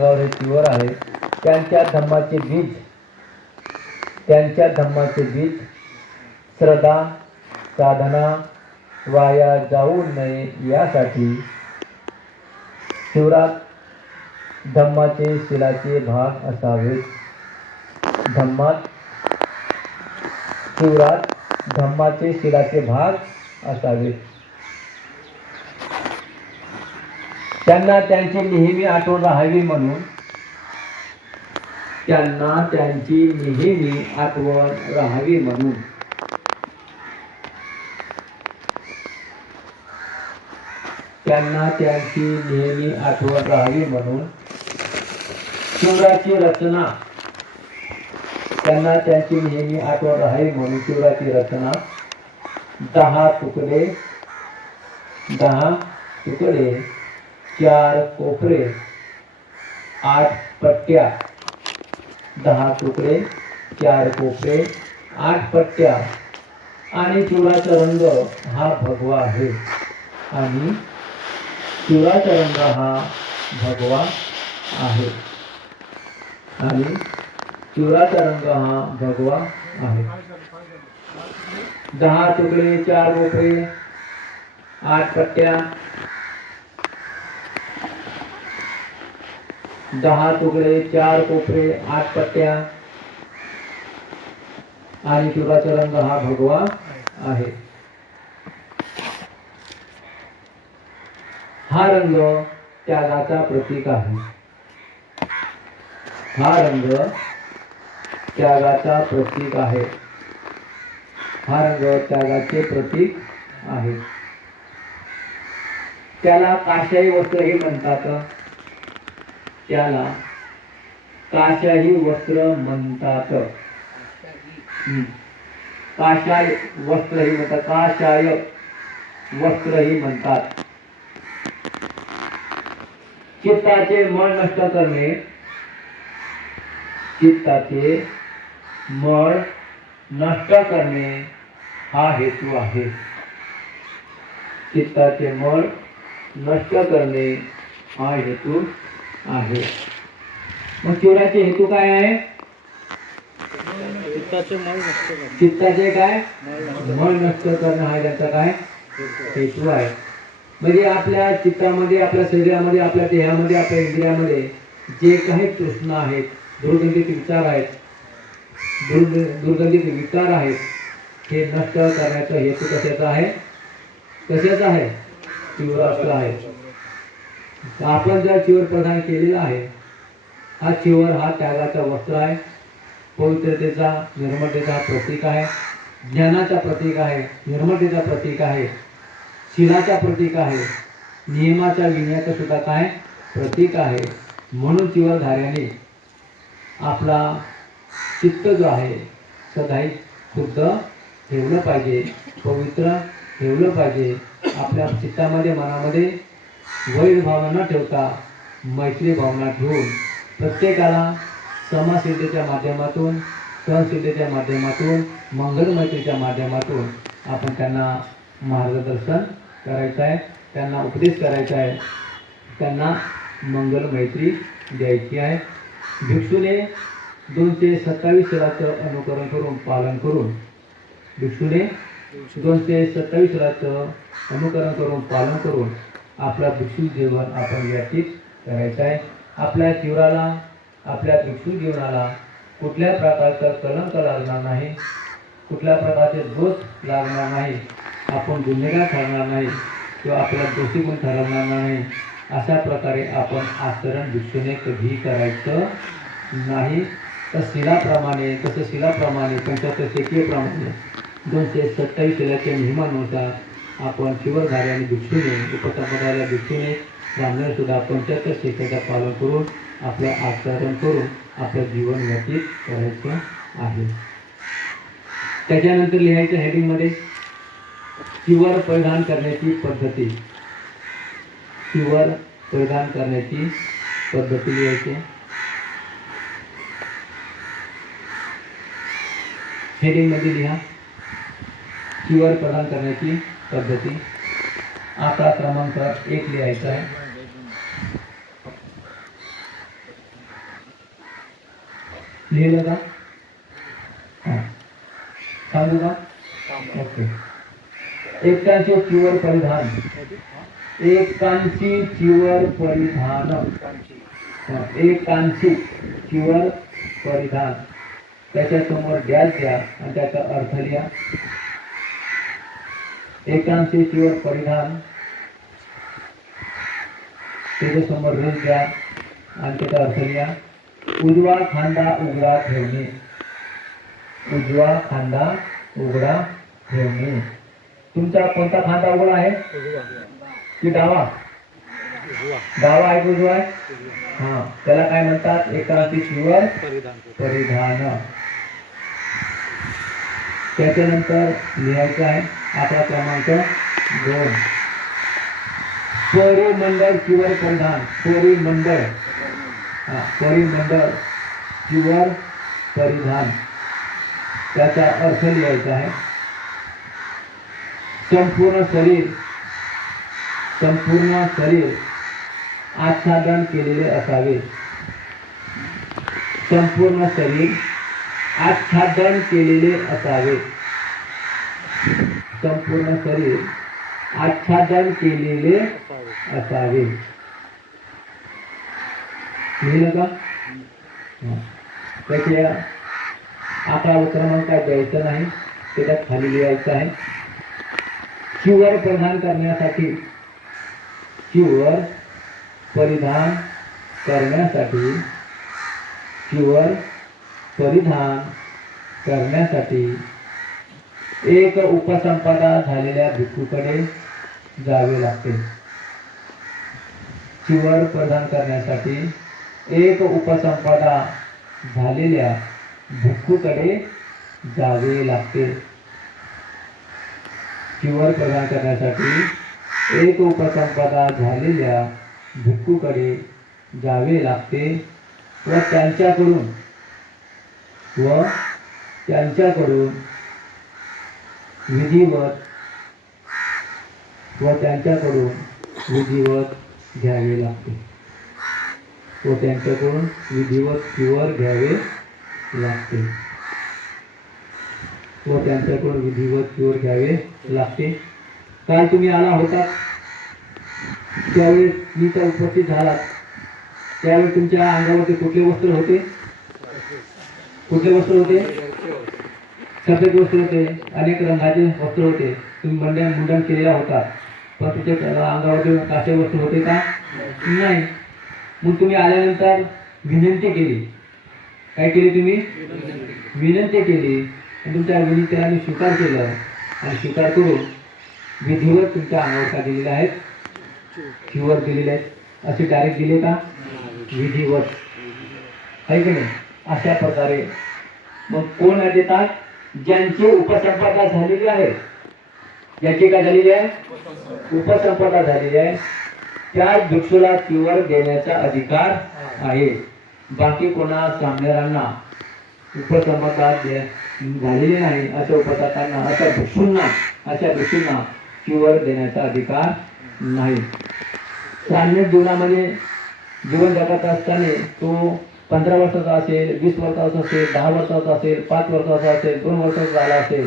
अंगावर हे चिवर आहे, त्यांच्या धम्माचे बीज श्रद्धा साधना वाया जाऊ नये यासाठी शिवरात धम्माचे शिलाचे भाग असावेत. शिवरात धम्माचे शिलाचे भाग असावेत. त्यांना त्यांची नेहमी आठवण राहावी म्हणून त्यांना त्यांची नेहमी आठवण राहावी म्हणून त्यांना त्यांची नेहमी आठवण राहावी म्हणून शिवराची रचना त्यांना त्यांची नेहमी आठवण राहावी म्हणून शिवराची रचना 10 तुकडे 4 कोपरे 8 पट्ट्या 10 तुकडे 4 कोपरे 8 पट्ट्या आणि शिवराचा रंग हा भगवा आहे आणि शिवराचा रंग हा भगवा आहे आणि शिवराचा रंग हा भगवा आहे. 10 तुकडे 4 कोपरे 8 पट्ट्या 10 तुकडे 4 कोपरे 8 पट्ट्या आणि शिवराचा रंग हा भगवा आहे. हा रंग त्यागाचा प्रतीक आहे. हा रंग त्यागाचा प्रतीक आहे. हा रंग त्यागाचे प्रतीक आहे. त्याला काशाही वस्त्रही म्हणतात. त्याला काशाही वस्त्र म्हणतात. काशाय वस्त्रही म्हणतात. काशाय वस्त्रही म्हणतात. चित्ताचे मळ नष्ट करणे हा हेतू आहे. चित्ताचे मळ नष्ट करणे हा हेतू आहे. मग शिवराचे हेतू काय आहे? चित्ताचे काय मळ नष्ट करणं हा त्याचा काय हेतू आहे. म्हणजे आपल्या चित्तामध्ये, आपल्या शरीरामध्ये, आपल्या देहामध्ये, आपल्या इंद्रियामध्ये जे काही तृष्णा आहेत, दुर्गंधित विचार आहेत, दुर्गंधित विकार आहेत, हे नष्ट करण्याचा हेतू कशाचा आहे? कशाचा आहे? चिवराचा आहे. आपण जर चिवर प्रदान केलेला आहे, हा चिवर हा त्यागाचा वस्त्र आहे, पवित्रतेचा निर्मलतेचा प्रतीक आहे, ज्ञानाचा प्रतीक आहे, निर्मलतेचा प्रतीक आहे, शिलाचा प्रतीक आहे, नियमाचा विनयाचा सुद्धा काय प्रतीक आहे. म्हणून चिवरधाऱ्याने आपला चित्त जो आहे सदाही शुद्ध ठेवलं पाहिजे, पवित्र ठेवलं पाहिजे. आपल्या चित्तामध्ये मनामध्ये वैर भावना न ठेवता मैत्री भावना ठेवून प्रत्येकाला समाजसिद्धेच्या माध्यमातून, सहनसिद्धेच्या माध्यमातून, मंगल मैत्रीच्या माध्यमातून आपण त्यांना मार्गदर्शन करायचं आहे, त्यांना उपदेश करायचा आहे, त्यांना मंगल मैत्री द्यायची आहे. भिक्षूने 227 शिलाचं अनुकरण करून पालन करून भिक्षूने 227 शिलाचं अनुकरण करून पालन करून आपला भिक्षू जीवन आपण व्यतीत करायचं आहे. आपल्या शिवराला, आपल्या भिक्षू जीवनाला कुठल्या प्रकारचा कलंक लागणार नाही, कुठल्या प्रकारचे दोष लागणार नाही, आपण गुन्हेगार ठरणार नाही किंवा आपल्याला दोषी गुण ठरवणार नाही. अशा प्रकारे आपण आचरण भिक्षूने कधीही करायचं नाही. तर शिलाप्रमाणे 75 शेकड्याप्रमाणे 227 शिलाच्या नियमानुसार आपण शिवरधारी आणि भिक्षूने, उपसंपदाला भिक्षूने, ब्राह्मण सुद्धा 75 शेकड्याचं पालन करून आपलं आचरण करून आपलं जीवन व्यतीत करायचं आहे. त्याच्यानंतर लिहायचं हेडिंगमध्ये चिवर परिधान करण्याची पद्धती. चिवर परिधान करण्याची पद्धती लिहायची. हेडिंगमध्ये लिहा चिवर प्रदान करण्याची पद्धती. आता क्रमांक 1 लिहायचा आहे. लिहिलं का? सांगू का? ओके. एकांची चिवर परिधान, एकांची चिवर परिधान, एकांची चिवर परिधान, त्याच्या समोर डॅश द्या आणि त्याचा अर्थ लिहा. एकांची चिवर परिधान, त्याच्या समोर रेष द्या आणि त्याचा अर्थ लिहा. उजवा खांदा उघडा ठेवणे, उजवा खांदा उघडा ठेवणे. तुमचा कोणता खांदा उघडा आहे की डावा? डावा आहे की उजवा आहे? हा, त्याला काय म्हणतात? एकांची चिवर परिधान. त्याच्यानंतर लिहायचं आहे आपला क्रमांक 2, परिमंडळ चिवर परिधान. परिमंडळ, परिमंडळ चिवर परिधान, त्याचा अर्थ लिहायचा आहे. संपूर्ण शरीर, संपूर्ण शरीर आच्छादन केलेले असावे. संपूर्ण शरीर आच्छादन केलेले असावे. संपूर्ण शरीर आच्छादन केलेले असावे. लिहिलं का? त्याच्या आकार क्रमांक काय द्यायचं नाही, त्याच्यात खाली लिहायचं आहे. चिवर परिधान करण्यासाठी, चिवर परिधान करण्यासाठी, चिवर परिधान करण्यासाठी एक उपसंपदा झालेल्या भिक्खूकडे जावे लागते. चिवर परिधान करण्यासाठी एक उपसंपदा झालेल्या भिक्खूकडे जावे लागते. चिवर प्रदान करण्यासाठी एक उपसंपदा झालेल्या भिक्खूकडे जावे लागते व त्यांच्याकडून विधिवत घ्यावे लागते. व त्यांच्याकडून विधिवत चिवर घ्यावे लागते. व त्यांच्याकडून विधिवत चिवर घ्यावे लागते. काल तुम्ही आला होता त्यावेळेस मी तर उपस्थित झाला, त्यावेळेस तुमच्या अंगावरती कुठले वस्त्र होते? कुठले वस्त्र होते? सफेद वस्त्र होते, अनेक रंगाचे वस्त्र होते. तुम्ही मुंडन केलेला होता, पण तुमच्या अंगावरती काचे वस्त्र होते का? नाही. मग तुम्ही आल्यानंतर विनंती केली. काय केली तुम्ही? विनंती केली. तुमच्या विनंतीला मी स्वीकार केलं आणि स्वीकार करून विधिवत तुमच्या अंगावर का दिलेले आहेत? चिवर दिलेले आहेत. असे डायरेक्ट दिले का? विधिवत आहे की नाही? अशा प्रकारे मग कोण देतात? ज्यांची उपसंपदा झालेली आहे, ज्याची काय झालेली आहे? उपसंपदा झालेली आहे, त्या भिक्षूला चिवर देण्याचा अधिकार आहे. बाकी कोणा सामनेरांना उपसंपदा झालेली नाही अशा उपसंपदांना, अशा भिक्षूंना चिवर देण्याचा अधिकार नाही. सामान्य जीवनामध्ये जीवन जगत असताना तो 15 वर्षाचा असेल, 20 वर्षाचा असेल, 10 वर्षाचा असेल, 5 वर्षाचा असेल, 2 वर्षाचा झाला असेल,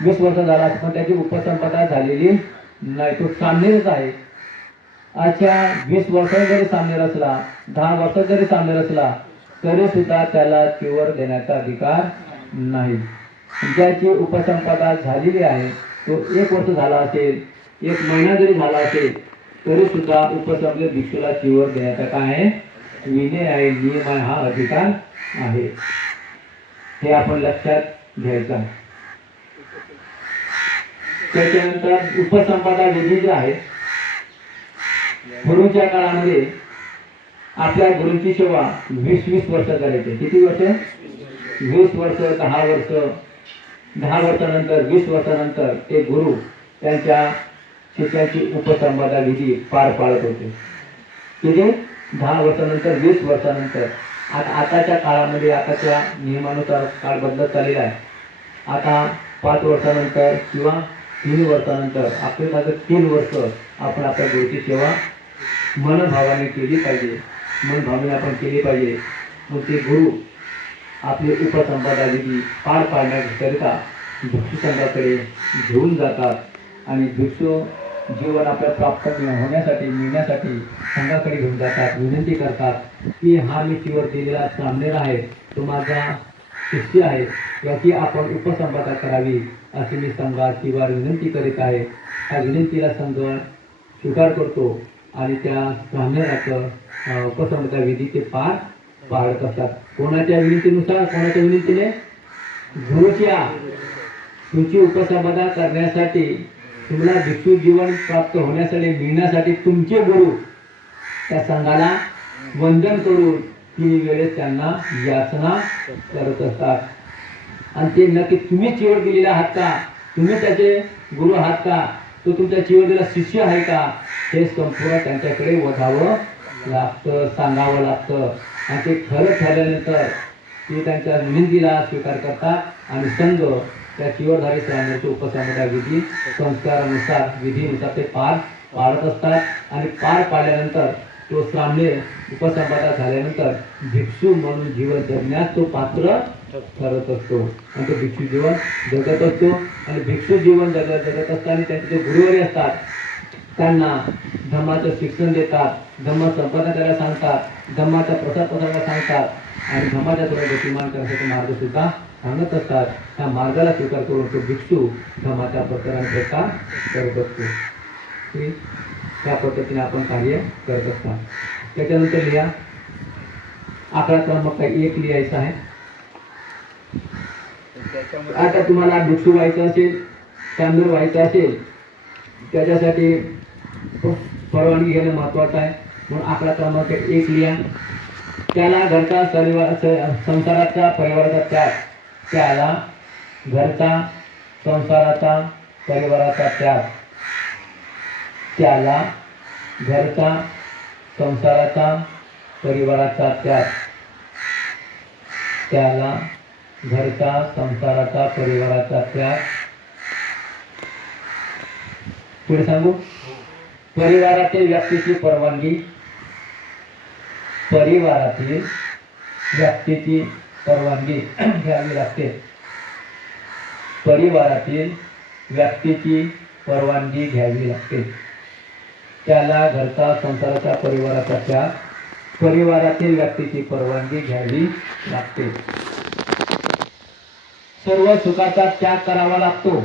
20 वर्ष झाला असेल, पण त्याची उपसंपदा झालेली नाही, तो सामनेरच आहे. अशा 20 वर्षात जरी सामनेर असला, 10 वर्षात जरी सामनेर असला, तरी सुद्धा त्याला चिवर देण्याचा अधिकार नाही. ज्याची उपसंपदा झालेली आहे, तो 1 वर्ष झाला असेल, 1 महिना जरी झाला असेल, तरी सुद्धा उपसंपदेत भिक्षूला चिवर देण्याचा काय आहे? विनय आहे, नियम आहे, हा अधिकार आहे. हे आपण लक्षात घ्यायचं आहे. त्याच्यानंतर उपसंपदा विधी जे आहे, गुरुच्या काळामध्ये आपल्या गुरुची सेवा 20-20 वर्ष करायची. किती वर्ष? 20 वर्ष, 10 वर्ष, 10 वर्षानंतर, 20 वर्षानंतर ते गुरु त्यांच्या शिष्याची उपसंपदा विधी पार पाडत होते. किती? 10 वर्षानंतर, 20 वर्षानंतर. आताच्या काळामध्ये, आताच्या नियमानुसार काळ बदलत चाललेला आहे. आता 5 वर्षानंतर किंवा 3 वर्षानंतर, आपल्याला 3 वर्ष आपण आपल्या गुरुची सेवा मनभावाने केली पाहिजे. मनभावने आपण केली पाहिजे. मग ते गुरु आपले उपसंपदा विधी पार पाडण्याकरिता भिक्षू संघाकडे घेऊन जातात आणि भिक्षू जीवन आपल्या प्राप्त होण्यासाठी मिळण्यासाठी संघाकडे घेऊन जातात, विनंती करतात की हा मी चिवर दिलेला सामनेर आहे, तो माझा शिष्य आहे, याची आपण उपसंपदा करावी अशी मी संघात चिवर विनंती करीत आहे. त्या विनंतीला संघ स्वीकार करतो आणि त्या सामनेराचं उपसंपदा विधी ते पार पाडत असतात. कोणाच्या विनंतीनुसार, कोणाच्या विनंतीने? गुरुच्या. तुमची उपसंपदा करण्यासाठी, तुम्हाला भिक्षू जीवन प्राप्त होण्यासाठी मिळण्यासाठी तुमचे गुरु त्या संघाला वंदन करून 3 वेळेस त्यांना याचना करत असतात. आणि ते नक्की तुम्ही चिवर दिलेला आहात का, तुम्ही त्याचे गुरु आहात का, तो तुमच्या चिवर दिलेला शिष्य आहे का, हे संपूर्ण त्यांच्याकडे वधावं लागतं, सांगावं लागतं. आणि ते खरं ठरल्यानंतर ते त्यांच्या विनंतीला स्वीकार करतात आणि संघ त्या चिवरधारी श्रावणाच्या उपसंपदा विधी संस्कारानुसार विधीनुसार ते पार पाडत असतात. आणि पार पाडल्यानंतर तो श्रावणे उपसंपदा झाल्यानंतर भिक्षू म्हणून जीवन जगण्यास तो पात्र ठरत असतो आणि तो भिक्षू जीवन जगत असतो. आणि भिक्षू जीवन जगत असताना त्यांचे जे गुरुवारी असतात त्यांना धम्माचं शिक्षण देतात, धम्म संपादन करायला सांगतात, धम्माचा प्रसार पसरायला सांगतात आणि धम्माच्या थोडा गतिमान करण्याचा मार्ग सुद्धा सांगत असतात. त्या मार्गाला स्वीकार करून तो भिक्षू धम्माच्या प्रसाराने प्रसार करत असतो. त्या पद्धतीने आपण कार्य करत असतात. त्याच्यानंतर लिहा 11 क्रमांक 1 लिहायचा आहे. आता तुम्हाला भिक्षू व्हायचं असेल, चांदूर व्हायचं असेल, त्याच्यासाठी परवानगी घेणं महत्वाचं आहे. म्हणून 11 क्रमांक 1 लिहा. त्याला घरचा संसाराचा परिवाराचा त्याग, त्याला घरचा संसाराचा परिवाराचा त्याग, त्याला घरचा संसाराचा परिवाराचा त्याग, त्याला घरचा संसाराचा परिवाराचा त्याग. पुढे सांगू. परिवारातील व्यक्तीची परवानगी, परिवारातील व्यक्तीची परवानगी घ्यावी लागते, परिवारातील व्यक्तीची परवानगी घ्यावी लागते. त्याला घरचा संसाराचा परिवाराचा त्याग, परिवारातील व्यक्तीची परवानगी घ्यावी लागते. सर्व सुखाचा त्याग करावा लागतो,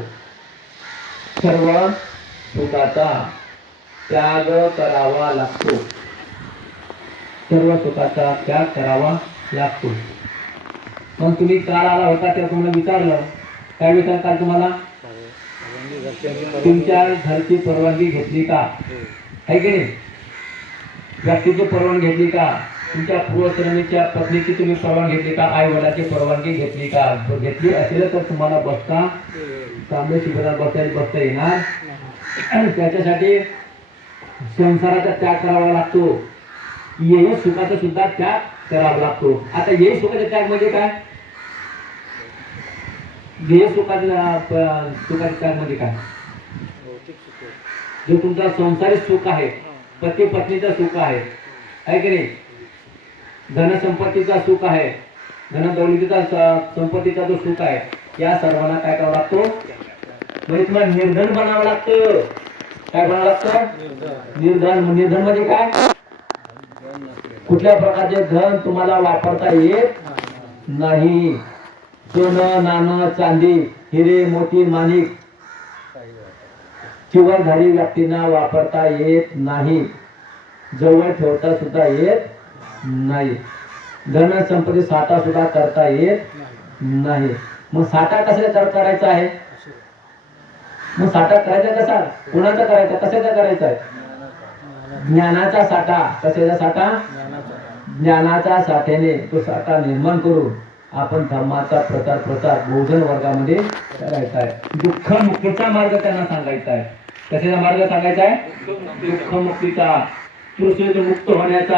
सर्व सुखाचा त्याग करावा लागतो, सर्व सुखाचा त्याग करावा लागतो. मग तुम्ही काल आला होता तेव्हा तुम्हाला विचारलं, काय विचारता तुम्हाला? तुमच्या घरची परवानगी घेतली का, आहे की नाही? व्यक्तीची परवानगी घेतली का, तुमच्या पूर्वश्रमीच्या पत्नीची तुम्ही परवानगी घेतली का, आई वडिलांची परवानगी घेतली का? घेतली असेल तर तुम्हाला बसता चांगल्या शिबिरात बसता येणार. त्याच्यासाठी संसाराचा त्याग करावा लागतो, येही सुखाचा सुद्धा त्याग करावा लागतो. आता येही सुखाचा त्याग म्हणजे काय? ध्येय सुखाचा त्याग म्हणजे काय? जो तुमचा संसारिक सुख आहे, पती पत्नीचा सुख आहे की नाही, धनसंपत्तीचा सुख आहे, धनदौलतीचा संपत्तीचा जो सुख आहे, या सर्वांना काय करावं लागतो? म्हणजे तुम्हाला निर्धन बनावं लागतं. काय बनावं लागतं? निर्धन. निर्धन म्हणजे काय? कुठल्या प्रकारचे धन तुम्हाला वापरता येत नाही. सोनं नाणं चांदी हिरे मोती माणिक चिवरधारी व्यक्तींना वापरता येत नाही, जवळ ठेवता सुद्धा येत नाही, धन संपत्ती साठा सुद्धा करता येत नाही. मग साठा कसा करायचा आहे? मग साठा करायचा कसा? कुणाचा करायचा? कशाचा करायचा आहे? ज्ञानाचा साठा. कशाचा साठा? ज्ञानाच्या साठ्याने तो साठा निर्माण करून आपण धर्माचा प्रचार बहुजन वर्गामध्ये करायचा आहे. दुःख मुक्तीचा मार्ग त्यांना सांगायचा आहे. कशाचा मार्ग सांगायचा आहे? दुःख मुक्तीचा, तृष्णेतून मुक्त होण्याचा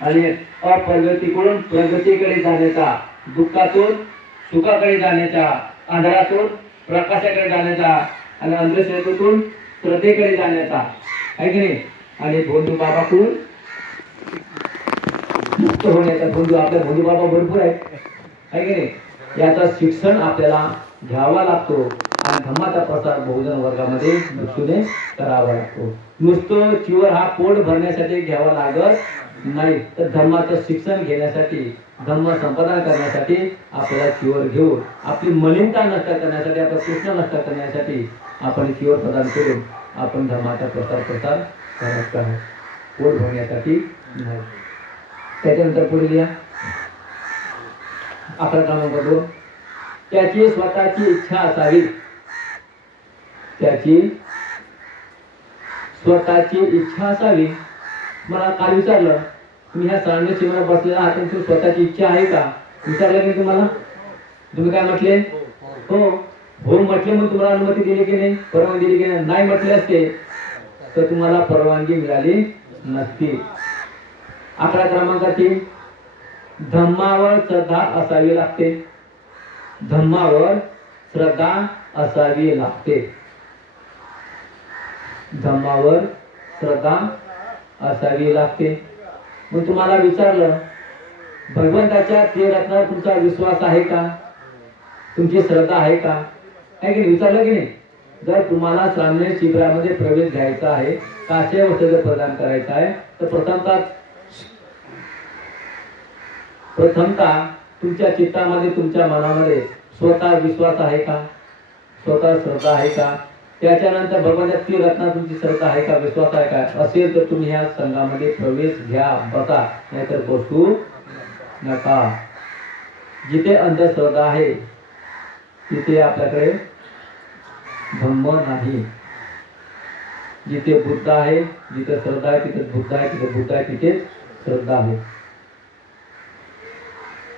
आणि अप्रगतीकडून प्रगतीकडे जाण्याचा, दुःखातून सुखाकडे जाण्याचा, अंधारातून प्रकाशाकडे जाण्याचा आणि अंधश्रद्धेतून श्रद्धेकडे जाण्याचा, आहे की नाही? आणि बंधू बाबाकडून मुक्त होण्याचा बंधू आपल्या बंधू बाबा भरपूर आहेत, आहे की नाही. याचा शिक्षण आपल्याला घ्यावा लागतो आणि धम्माचा प्रसार बहुजन वर्गामध्ये दृष्टीने करावा लागतो. नुसतं चिवर हा पोट भरण्यासाठी घ्यावा लागत नाही, तर धर्माचं शिक्षण घेण्यासाठी, धम्म संपादन करण्यासाठी आपल्याला चिवर घेऊन आपली मलिनता नष्ट करण्यासाठी, आपला कृष्ण नष्ट करण्यासाठी आपण चिवर प्रदान करून आपण धर्माचा प्रसार करायचा आहे, पोट भरण्यासाठी नाही. त्याच्यानंतर पुढे लिहा 11 क्रमांक 2. त्याची स्वतःची इच्छा असावी, त्याची स्वतःची इच्छा असावी. मला काल विचारलं, तुम्ही ह्या सामान्य शिबिरात बसलेला आहात, तुमची स्वतःची इच्छा आहे का विचारलं की तुम्हाला, तुम्ही काय म्हटले? हो हो म्हटले. मग तुम्हाला अनुमती दिली की नाही, परवानगी दिली की नाही? नाही म्हटले असते तर तुम्हाला परवानगी मिळाली नसती. 11 क्रमांक 3. धम्मावर श्रद्धा असावी लागते, धम्मावर श्रद्धा असावी लागते, धम्मावर श्रद्धा असावी लागते. मग तुम्हाला विचारलं, भगवंताच्या त्रिरत्नावर तुमचा विश्वास आहे का, तुमची श्रद्धा आहे का, आहे की नाही? विचारलं की नाही. जर तुम्हाला सामान्य शिबिरामध्ये प्रवेश घ्यायचा आहे, काश्य वस्त्र प्रदान करायचा आहे, तर प्रथमतः तुमच्या चित्तामध्ये, तुमच्या मनामध्ये स्वतः विश्वास आहे का, स्वतः श्रद्धा आहे का. त्याच्यानंतर भगवंताच्या त्रिरत्नावर तुमची श्रद्धा आहे का, विश्वास आहे का. असेल तर तुम्ही ह्या संघामध्ये प्रवेश घ्या, बसा, नाहीतर बसू नका. जिथे अंधश्रद्धा आहे तिथे आपल्याकडे धम्म नाही. जिथे बुद्ध आहे, जिथे श्रद्धा आहे तिथे बुद्ध आहे, तिथे बुद्ध आहे तिथे श्रद्धा आहे.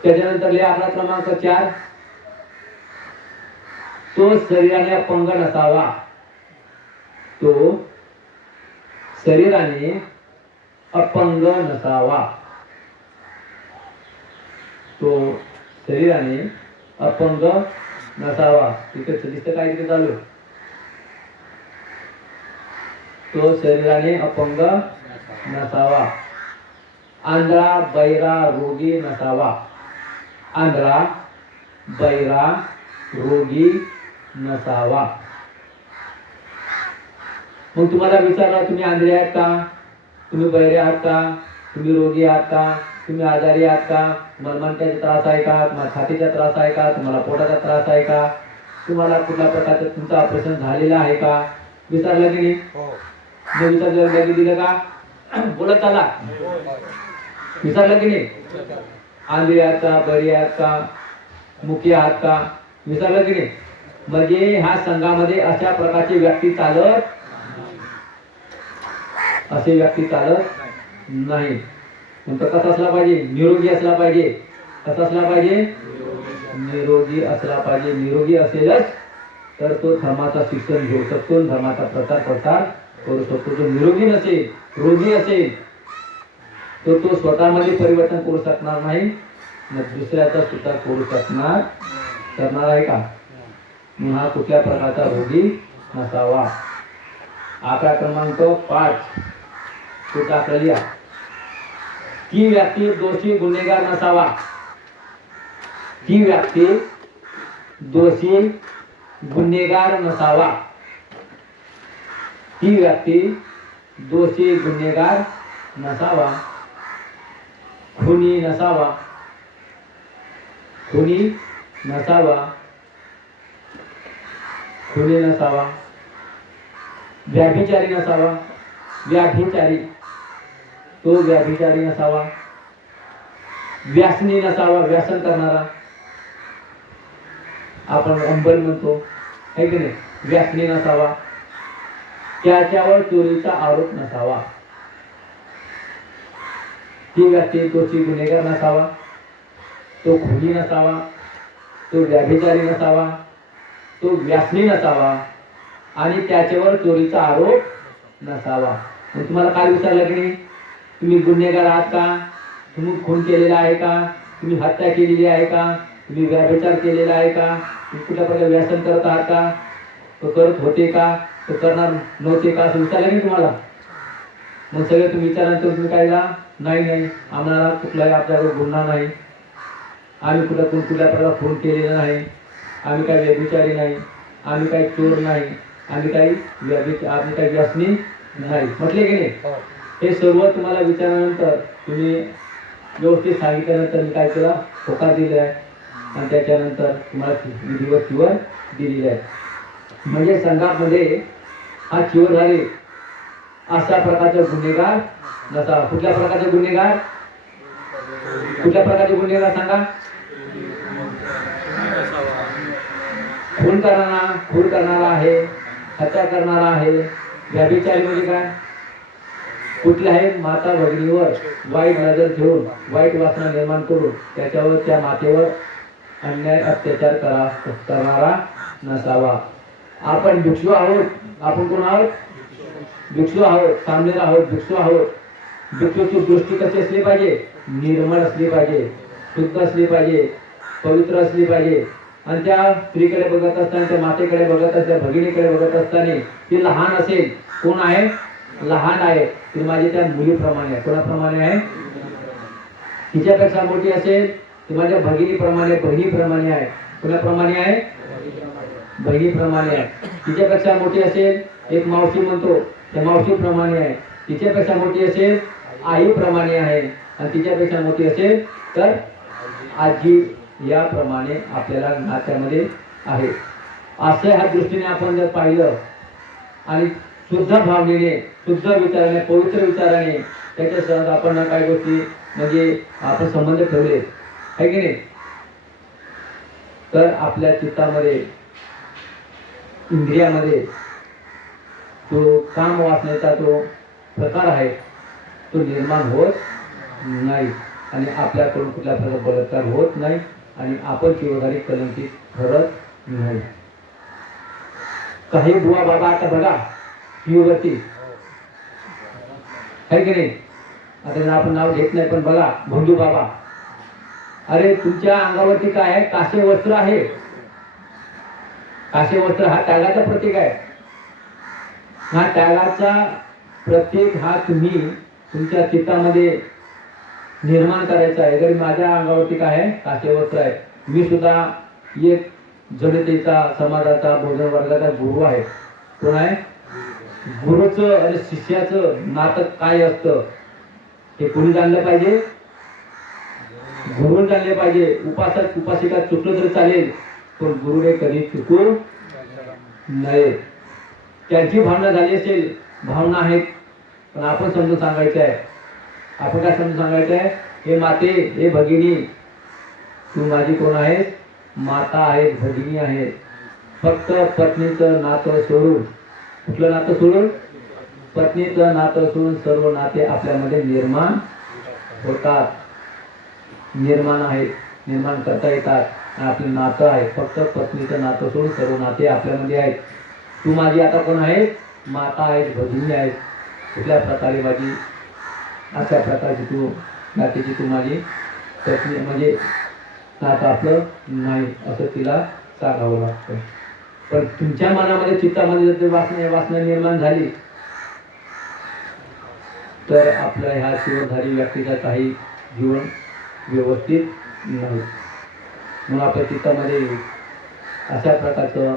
त्याच्यानंतर लिहा 11 क्रमांक 4. तो शरीराने अपंग नसावा, तो शरीराने अपंग नसावा, तो शरीराने अपंग नसावा. तिथे दिसतं काय तिथे चालू, तो शरीराने अपंग नसावा. आंधळा बैरा रोगी नसावा, आंधळा बैरा रोगी नसावा. मग तुम्हाला विचारलं, तुम्ही आंधळे आहात का, तुम्ही बैरे आहात का, तुम्ही रोगी आहात का, तुम्ही आजारी आहात का, तुम्हाला मनक्याचा त्रास आहे का, तुम्हाला छातीचा त्रास आहे का, तुम्हाला पोटाचा त्रास आहे का, तुम्हाला कुठल्या प्रकारचं तुमचं ऑपरेशन झालेलं आहे का, विचारलं की नाही. मग विचारलं दिलं का, बोलत चला, विचारलं की नाही. आंधळी आहात का, बरी आहात का, मुकी आहात का, विचारलं की नाही. म्हणजे ह्या संघामध्ये अशा प्रकारची व्यक्ती चालत, असे व्यक्ती चालत नाही. नंतर कसा असला पाहिजे, निरोगी असला पाहिजे. कसा असला पाहिजे, निरोगी असला पाहिजे. निरोगी असेलच तर तो धर्माचा शिक्षण घेऊ शकतो, धर्माचा प्रसार करू शकतो. जो निरोगी नसेल, रोगी असेल, तर तो स्वतःमध्ये परिवर्तन करू शकणार नाही, दुसऱ्याचा सुद्धा करू करणार आहे का. हा कुठल्या प्रकारचा रोगी नसावा. 11 क्रमांक 5. कुठं आपल्याला लिहा, ती व्यक्ती दोषी गुन्हेगार नसावा, ती व्यक्ती दोषी गुन्हेगार नसावा, ती व्यक्ती दोषी गुन्हेगार नसावा. खुनी नसावा, खुनी नसावा, खुनी नसावा. व्याभिचारी नसावा, व्याभिचारी, तो व्याभिचारी नसावा. व्यसनी नसावा, व्यसन करणारा, आपण अंबल म्हणतो, है की नाही. व्यसनी नसावा. त्याच्यावर चोरीचा आरोप नसावा, ती व्यक्ती दोषी गुन्हेगार नसावा, तो खुनी नसावा, तो व्याभिचारी नसावा, तो व्यसनी नसावा आणि त्याच्यावर चोरीचा आरोप नसावा. तुम्हाला काय विचारलं की नाही, तुम्ही गुन्हेगार आहात का, तुम्ही खून केलेला आहे का, तुम्ही हत्या केलेली आहे का, तुम्ही व्याभिचार केलेला आहे का, तुम्ही कुठल्या प्रकारे व्यसन करत आहात का, तो करत होते का, तो करणार नव्हते का, असं विचारलं नाही तुम्हाला. मग सगळे तुम्ही विचारांतर तुम्ही काय का नाही आम्हाला कुठलाही आपल्याकडे गुन्हा नाही, आम्ही कुठल्या प्रकार फोन केलेला नाही, आम्ही काही व्यभिचारी नाही, आम्ही काही चोर नाही, आम्ही काही व्यसनी नाही, म्हटले की नाही? हे सर्व तुम्हाला विचारल्यानंतर तुम्ही व्यवस्थित सांगितल्यानंतर मी काय केला, होकार दिले आहे आणि त्याच्यानंतर तुम्हाला विधिवत चिवर दिलेली आहे. म्हणजे संघामध्ये हा चिवरधारी अशा प्रकारचा गुन्हेगार नसा. कुठल्या प्रकारचे गुन्हेगार? कुठल्या प्रकारचे गुन्हेगार सांगा? खून करणारा आहे, हत्या करणारा आहे. व्यभिचारी म्हणजे काय? कुठल्याही माता भगिनीवर वाईट नजर ठेवून, वाईट वासना निर्माण करून त्याच्यावर, त्या मातेवर अन्याय अत्याचार करणारा नसावा. आपण भिक्षू आहोत. आपण कोण आहोत? भिक्षू आहोत, सामनेर आहोत, भिक्षू आहोत. भिक्षूची दृष्टी कशी असली पाहिजे? निर्मळ असली पाहिजे, शुद्ध असली पाहिजे, पवित्र असली पाहिजे. आणि त्या स्त्रीकडे बघत असताना, त्या मातेकडे बघत असताना, भगिनीकडे बघत असताना ती लहान असेल. कोण आहे? लहान आहे. ती माझी त्या मुलीप्रमाणे आहे. कोणाप्रमाणे आहे? तिच्यापेक्षा मोठी असेल ती माझ्या भगिनीप्रमाणे, बहिणीप्रमाणे आहे. कोणाप्रमाणे आहे? बहिणीप्रमाणे आहे. तिच्यापेक्षा मोठी असेल, एक मावशी म्हणतो, त्या मावशीप्रमाणे आहे. तिच्यापेक्षा मोठी असेल आईप्रमाणे आहे. आणि तिच्यापेक्षा मोठी असेल तर आजी, याप्रमाणे आपल्याला नात्यामध्ये आहे. असं ह्या दृष्टीने आपण जर पाहिलं आणि शुद्ध भावनेने, शुद्ध विचाराने, पवित्र विचाराने त्याच्यासह आपण काही गोष्टी म्हणजे आपण संबंध ठेवले आहे की नाही, तर आपल्या चित्तामध्ये, इंद्रियामध्ये जो काम वासनेचा जो प्रकार आहे तो निर्माण होत नाही आणि आपल्याकडून कुठल्या प्रकार बलात्कार होत नाही आणि आपण चिवरधारी कलंकित ठरत नाही. काही बुवा बाबा आता बघा चिवरती आहे की नाही, आता आपण नाव घेत नाही पण बघा भोंदू बाबा, अरे तुमच्या अंगावरती काय आहे? काशे वस्त्र आहे. काशे वस्त्र हा त्यागाचा प्रतीक आहे. हा त्यागाचा प्रतीक हा तुम्ही तुमच्या चित्तामध्ये निर्माण करायचा आहे. जरी माझ्या अंगावरती काय आहे? काशे वस्त्र आहे. मी सुद्धा एक जनतेचा, समाजाचा, भोजन वर्गाचा गुरु आहे. कोण आहे? गुरुचं आणि शिष्याचं नातं काय असतं हे कोणी जाणलं पाहिजे? गुरुने जाणले पाहिजे. उपासक उपासिका चुकलं तरी चालेल पण गुरुने कधी चुकू नये. त्यांची भावना झाली असेल, भावना आहेत, पण आपण समजून सांगायचं आहे. आपण काय समजून सांगायचं आहे? हे माते, हे भगिनी, तू माझी कोण आहेस? माता आहेस, भगिनी आहेस. फक्त पत्नीचं नातं सोडून, कुठलं नातं सोडून? पत्नीचं नातं सोडून सर्व नाते आपल्यामध्ये निर्माण होतात, निर्माण आहेत, निर्माण करता येतात. आपलं नातं आहे फक्त पत्नीचं नातं सोडून सर्व नाते आपल्यामध्ये आहेत. तू माझी आता कोण आहेस? माता आहेस, भगिनी आहेस. कुठल्या प्रकारे माझी, अशा प्रकारची तू नातीची, तू माझी पत्नी, म्हणजे नातं आपलं नाही असं तिला सांगावं लागतं. पण तुमच्या मनामध्ये, चित्तामध्ये जर वासना निर्माण झाली तर आपल्या ह्या शिवधारी व्यक्तीचा काही जीवन व्यवस्थित नाही. म्हणून आपल्या चित्तामध्ये अशा प्रकारचं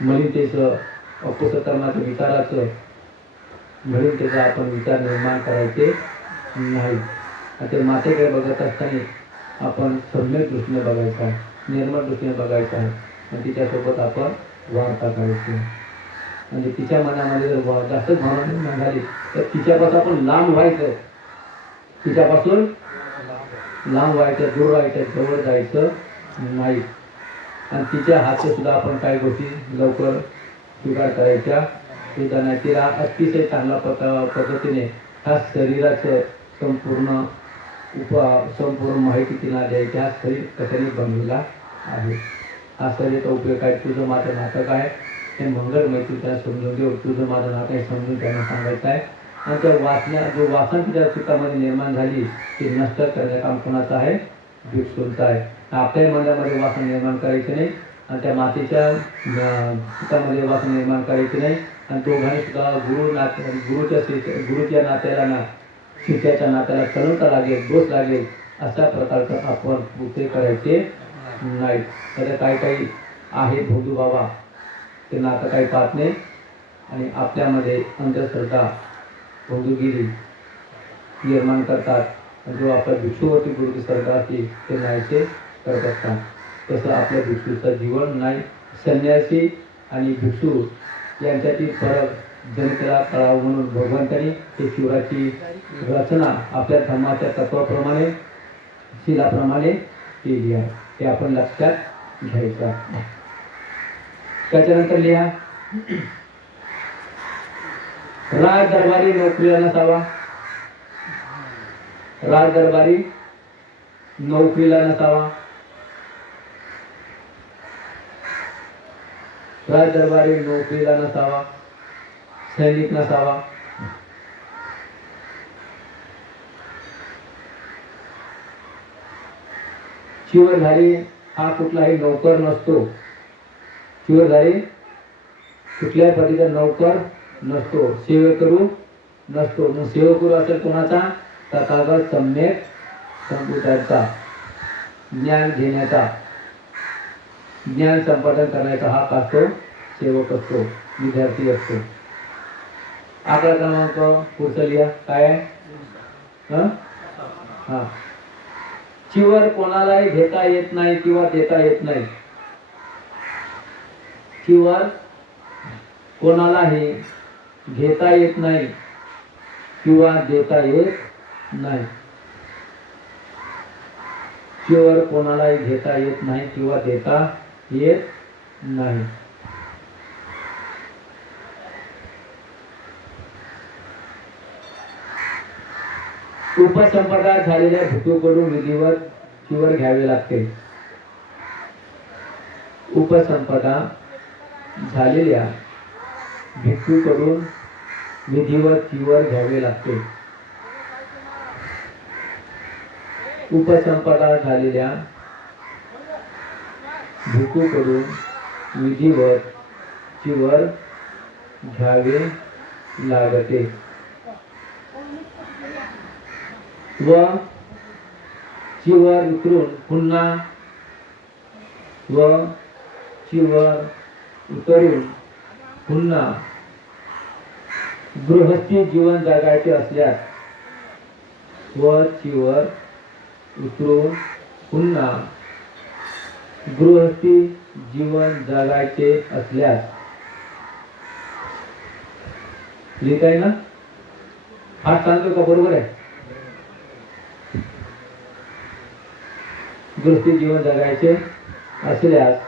मलिनतेचं, अकुसकर्माचं, विचाराचं, मलिनतेचा आपण विचार निर्माण करायचे नाही. ते मातेकडे बघत असताना आपण सम्यक दृष्टीने बघायचं आहे, निर्मळ दृष्टीने बघायचं आहे आणि तिच्यासोबत आपण वार्ता करायची. म्हणजे तिच्या मनामध्ये जर जास्त भावना निर्माण झाली तर तिच्यापासून आपण लांब व्हायचं, तिच्यापासून लांब व्हायचं, दूर व्हायचं, जवळ जायचं नाही. आणि तिच्या हातचे सुद्धा आपण काही गोष्टी लवकर स्वीकार करायच्या सुद्धा नाही. तिला अतिशय चांगल्या पद्धतीने ह्या शरीराचं संपूर्ण माहिती तिला द्यायची. हा शरीर कशाने बनलेला आहे, हा शरीराचा उपयोग काय, तुझं माझं नाटक आहे हे मंगलमय तुला समजून देऊ, तुझं माझं नाटक हे समजून त्यांना सांगायचं आहे. आणि त्या जो वासना तिच्या चित्तामध्ये निर्माण झाली ती नष्ट करण्याचं काम कोणाचं आहे? भिक्षूंचं आहे. आपल्याही मनामध्ये वासना निर्माण करायची नाही आणि त्या मातेच्या चित्तामध्ये वासना निर्माण करायची नाही आणि दोघांनी सुद्धा गुरुच्या नात्याला ना शिष्याच्या नात्याला कलंक लागेल, दोष लागेल अशा प्रकारचं आपण कृत्य करायचे नाही. तर काही आहेत भोंदू बाबा, ते नातं काही पाहत नाही आणि आपल्यामध्ये अंधश्रद्धा भोंदूगिरी निर्माण करतात. जो आपल्या भिक्षूवरती गुरुची श्रद्धा असते ते नाहीसे करत असतात. तसं आपल्या भिक्षूचं जीवन नाही. संन्यासी आणि भिक्षू यांच्यातील फरक जनतेला कळावं म्हणून भगवंतांनी ही शिवराची रचना आपल्या धर्माच्या तत्वाप्रमाणे शिलाप्रमाणे केली आहे. ते आपण लक्षात घ्यायचं. त्याच्यानंतर लिहा, राज दरबारी नोकरीला नसावा. राज दरबारी नोकरीला नसावा. राज दरबारी नोकरीला नसावा. सैनिक नसावा. शिवधारी हा कुठलाही नौकर नसतो. शिवधारी कुठल्याही पदवीचा नौकर नसतो. सेवेकरू नसतो. मग सेवेकरू असेल कोणाचा? तथागत सम्यक संपुटाचा, ज्ञान घेण्याचा, ज्ञान संपादन करण्याचा हा असतो. सेवक असतो, विद्यार्थी असतो. आकडा क्रमांक पुढचा लिहा. काय आहे? हा, चिवर कोणालाही घेता येत नाही किंवा देता येत नाही. चिवर कोणालाही घेता येत नाही किंवा देता येत नाही. चिवर कोणालाही घेता येत नाही किंवा देता येत नाही. उपसंपदा झालेल्या भिक्षूकडून विधिवत चिवर घ्यावे लागते. उपसंपदा झालेल्या भिक्षूकडून विधिवत चिवर घ्यावे लागते. उपसंपदा झालेल्या भिक्षूकडून विधिवत चिवर घ्यावे लागते व चिवर उतरून पुन्हा गृहस्थी जीवन जगायचे असल्यास व चिवर उतरून पुन्हा गृहस्थी जीवन जगायचे असल्यास, लिहिता आहे ना? हा सांगतो का? बरोबर आहे. गृहस्थी जीवन जगायचे असल्यास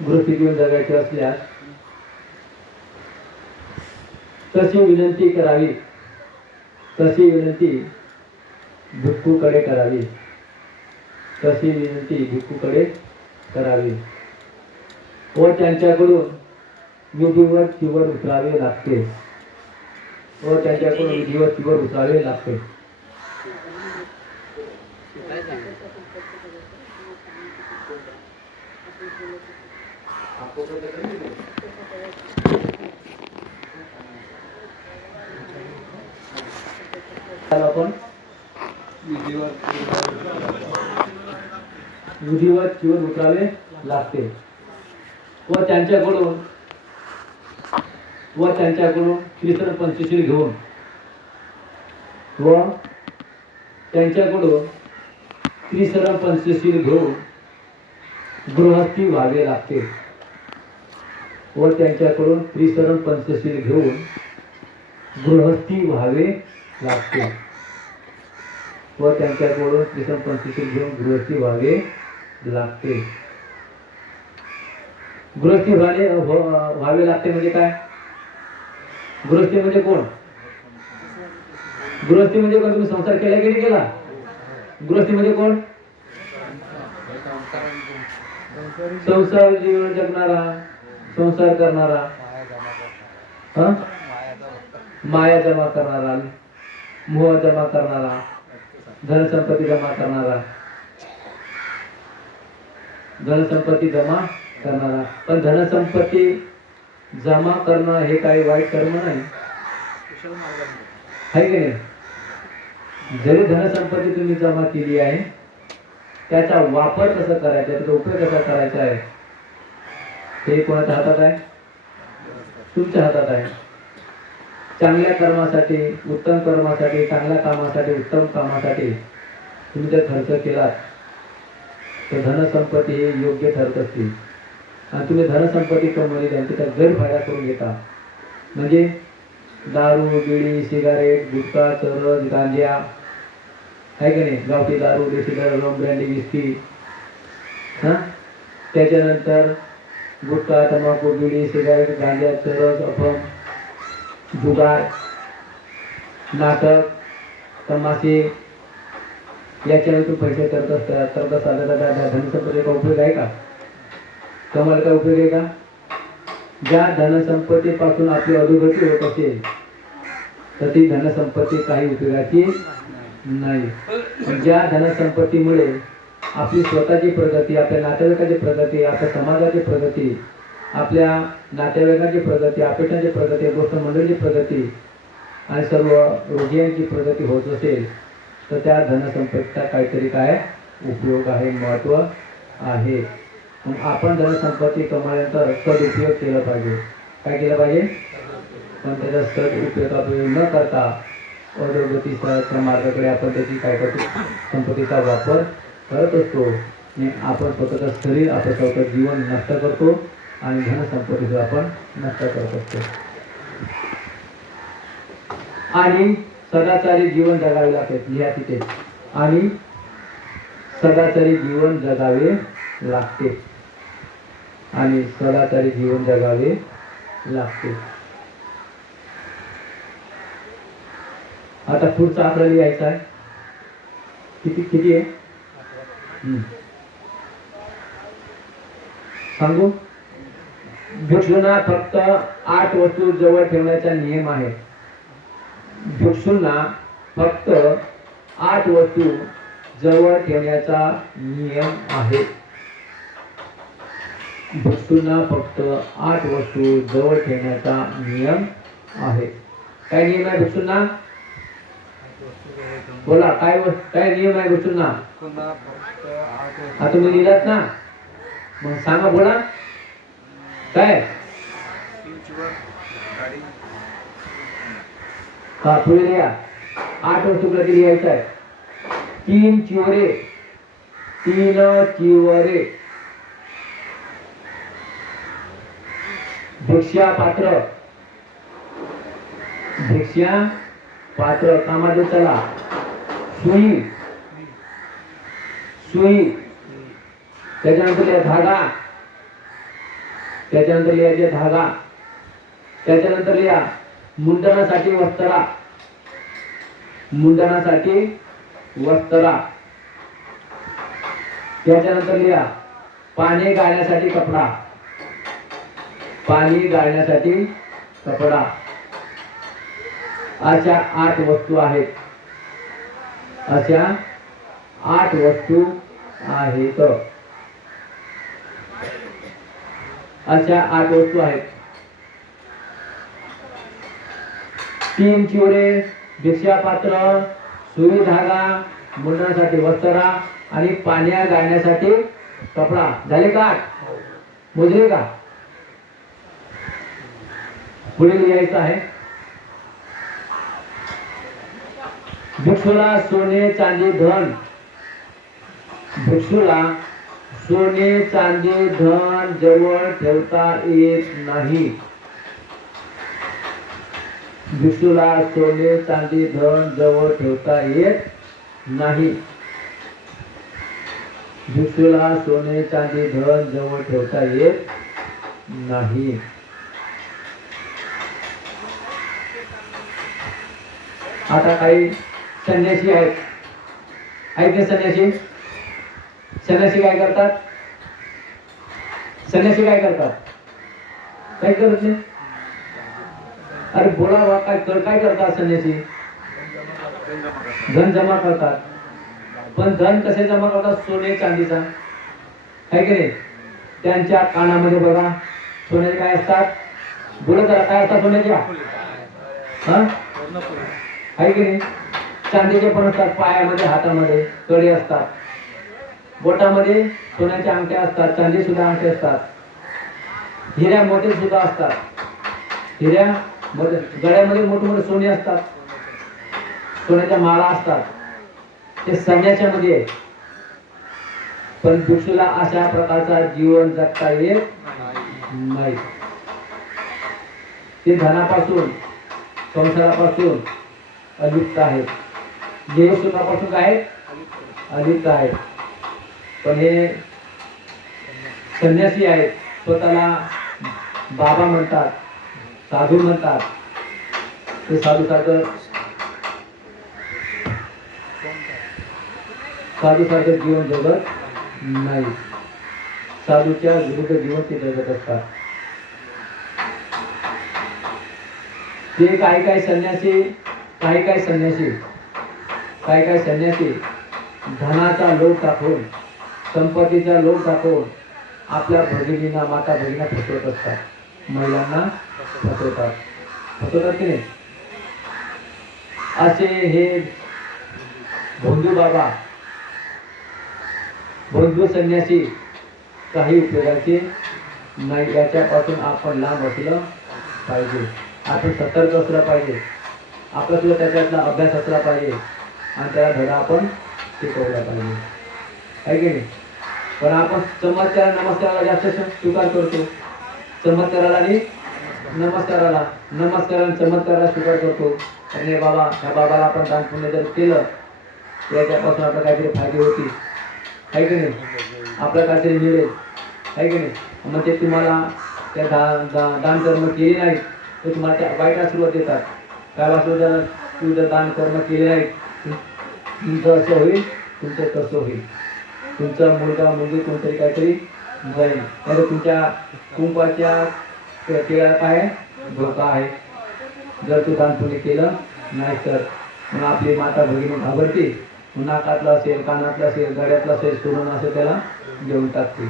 गृहस्थी जीवन जगायचे असल्यास तशी विनंती करावी. तशी विनंती भिक्षूकडे करावी. तशी विनंती भिक्षूकडे करावी व त्यांच्याकडून विधिवत चिवर उचलावे लागते. व त्यांच्याकडून विधिवत चिवर उचलावे लागते. आपण विधिवत चिवर उचलावे लागते व त्यांच्याकडून त्रिसर पंचशील घेऊन गृहस्थी व्हावे लागते. व त्यांच्याकडून त्रिसरण पंचशील घेऊन गृहस्थी व्हावे लागते. व त्यांच्याकडून त्रिसरण पंचशील घेऊन गृहस्थी व्हावे लागते. गृहस्थी व्हावे लागते म्हणजे काय? गृहस्थी म्हणजे कोण? गृहस्थी म्हणजे कोण? तुम्ही संसार केला की नाही केला? गृहस्थी म्हणजे कोण? संसार जीवन जगणारा, संसार करणारा, हा माया जमा करणारा, मोह जमा करणारा, धनसंपत्ती जमा करणारा, धनसंपत्ती जमा करणारा. पण धनसंपत्ती जमा करणं हे काही वाईट कर्म नाही, आहे की नाही? जरी धनसंपत्ती तुम्ही जमा केली आहे, त्याचा वापर कसा करायचा, त्याचा उपयोग कसा करायचा आहे, हे कोणाच्या हातात आहे? तुमच्या हातात आहे. चांगल्या कर्मासाठी, उत्तम कर्मासाठी, चांगल्या कामासाठी, उत्तम कामासाठी तुम्ही जर खर्च केलात तर धनसंपत्ती हे योग्य ठरत असते. आणि तुम्ही धनसंपत्ती कमवली आणि त्याचा गैरफायदा करून घेता, म्हणजे दारू, बिडी, सिगारेट, गुटखा, चरस, गांजा, आहे की नाही? गावठी दारू, देशी दारू, रम, ब्रँडी, विस्की, त्याच्यानंतर गुटखा, तंबाखू, बिडी, सिगारेट, गांजा, चरस, अफम, जुगार, नाटक, तमाशे, याच्यावर तू पैसे करत असतात. धनसंपत्तीचा उपयोग आहे का? कमाल का उपयोग आहे का? ज्या धनसंपत्तीपासून आपली अधोगती होत असेल तर ती धनसंपत्ती काही उपयोगाची नाही. ज्या धनसंपत्तीमुळे आपली स्वतःची प्रगती, आपल्या नातेवाईकाची प्रगती, आपल्या समाजाची प्रगती, आपल्या नातेवाईकाची प्रगती, अपेक्षांची प्रगती, गोष्ट मंडळीची प्रगती आणि सर्व रोगियांची प्रगती होत असेल तर त्या धनसंपत्तीचा काहीतरी काय उपयोग आहे, महत्व आहे. मग आपण धनसंपत्ती कमावल्यानंतर सदुपयोग केला पाहिजे. काय केलं पाहिजे? पण त्याचा सदुपयोग न करता अधोगतीच्या मार्गाकडे आपण त्याची काय करतो, संपत्तीचा वापर करत असतो. आपण स्वतःचं शरीर, आपण स्वतःचं जीवन नष्ट करतो आणि धनसंपत्तीचं आपण नष्ट करत असतो. आणि सदाचारी जीवन जगावे लागते, लिहा तिथे, आणि सदाचारी जीवन जगावे लागते, आणि सदाचारी जीवन जगावे लागते. आता पुढचा आकडा लिहायचा आहे. किती किती आहे सांगू? भिक्षूंना फक्त 8 वस्तू जवळ ठेवण्याचा नियम आहे. भिक्षूंना फक्त 8 वस्तू जवळ ठेवण्याचा नियम आहे. भिक्षूंना फक्त 8 वस्तू जवळ ठेवण्याचा नियम आहे. काय नियम आहे भिक्षूंना? बोला, काय नियम आहे भिक्षूंना? हा तुम्ही लिहिलात ना, मग सांगा, बोला काय? हा पुढे लिहा. 8 वस्तू कधी लिहायचं आहे? 3 चिवरे, 3 चिवरे, भिक्षा पात्र, भिक्षा पात्र कामाचे चला, सुई, सुई, त्याच्यानंतर लिहा धागा, त्याच्यानंतर लिहायचे धागा, त्याच्यानंतर लिहा मुंडनासाठी वस्त्रा, मुंडनासाठी वस्त्रा, त्याच्यानंतर लिहा पाणी गाळण्यासाठी कपडा, पाणी गाळण्यासाठी कपडा. अशा 8 वस्तू आहेत, अशा 8 वस्तू आहेत, अशा 8 वस्तू आहेत. 3 चिवरे, भिक्षा पात्र, सुई, धागा, मुंडनासाठी वस्त्रा आणि पाण्या गाळण्यासाठी कपडा. झाले का? मोजले का? पुढे लिहायचं आहे. भिक्षूला सोने चांदी धन, भिक्षूला सोने चांदी धन जवळ ठेवता येत नाही. भिक्षूला सोने चांदी धन जवळ ठेवता येत नाही. भिक्षूला सोने चांदी धन जवळ ठेवता येत नाही. आता काही संन्यासी आहेत, ऐकले? संन्यासी, संन्यासी काय करतात? संन्यासी काय करतात? काय करत नाही? अरे बोला काय काय करतात संन्यासी? धन जमा करतात. पण धन कसे जमा करतात? सोने चांदीचा आहे की नाही? त्यांच्या कानामध्ये बघा सोन्याचे काय असतात? बोलत काय असतात सोन्याच्या? हा आहे की नाही? चांदीचे पण असतात. पायामध्ये हातामध्ये कडे असतात. बोटामध्ये सोन्याच्या अंगठ्या असतात. चांदी सुद्धा अंगठे असतात. हिऱ्या मोठे सुद्धा असतात. हिऱ्या गळ्यामध्ये मोठे मोठे सोने असतात. सोन्याच्या माळा असतात. ते संन्याच्या मध्ये आहे. पण भिक्षूला अशा प्रकारचा जीवन जगता येत नाही. ते धनापासून संसारापासून अलिप्त आहेत. देह सुखापासून काय अलिप्त आहेत. पण हे संन्यासी आहेत. स्वतःला बाबा म्हणतात, साधू म्हणतात. ते साधू सारखं जीवन जगत नाही. साधूच्या विरुद्ध जीवन ते जगत असतात. ते काही संन्यासी धनाचा लोभ टाकून, संपत्तीचा लोभ टाकून आपल्या भगिनींना, माता भगिनींना फसवत असतात. महिलांना फसवतात की नाही? असे हे भोंदू बाबा, भोंदू संन्यासी काही उपयोगाचे नाही. याच्यापासून आपण लांब असलं पाहिजे. आपण सतर्क असलं पाहिजे. आपला सुद्धा त्याच्यातला अभ्यास असला पाहिजे आणि त्याला धडा आपण शिकवला पाहिजे, आहे की नाही? पण आपण चमत्कार नमस्काराला जास्त स्वीकार करतो. चमत्काराला आणि नमस्काराला चमत्काराला स्वीकार करतो. आणि बाबा ह्या बाबाला आपण दान पुण्य जर केलं याच्यापासून आपल्याला काहीतरी फायदे होतील, आहे की नाही? आपल्याला काहीतरी मिळेल, आहे की नाही? मग ते तुम्हाला त्या दान कर्म केले नाही तर तुम्हाला त्या वाईट आशीर्वाद देतात. काय आशीर्वाद? तू जर दान कर्म केले नाही तुमचं असं होईल, तुमचं तसं होईल. तुमचा मुलगा मुलगी कोणतरी काहीतरी जाईल. तर तुमच्या कुंपाच्या केळ्याला काय धोका आहे जर तू दान पुण्य केलं नाही तर. मग आपली माता भगिनी घाबरते. नाकातलं असेल, कानातलं असेल, गळ्यातलं असेल, सोडून असेल त्याला घेऊन टाकते.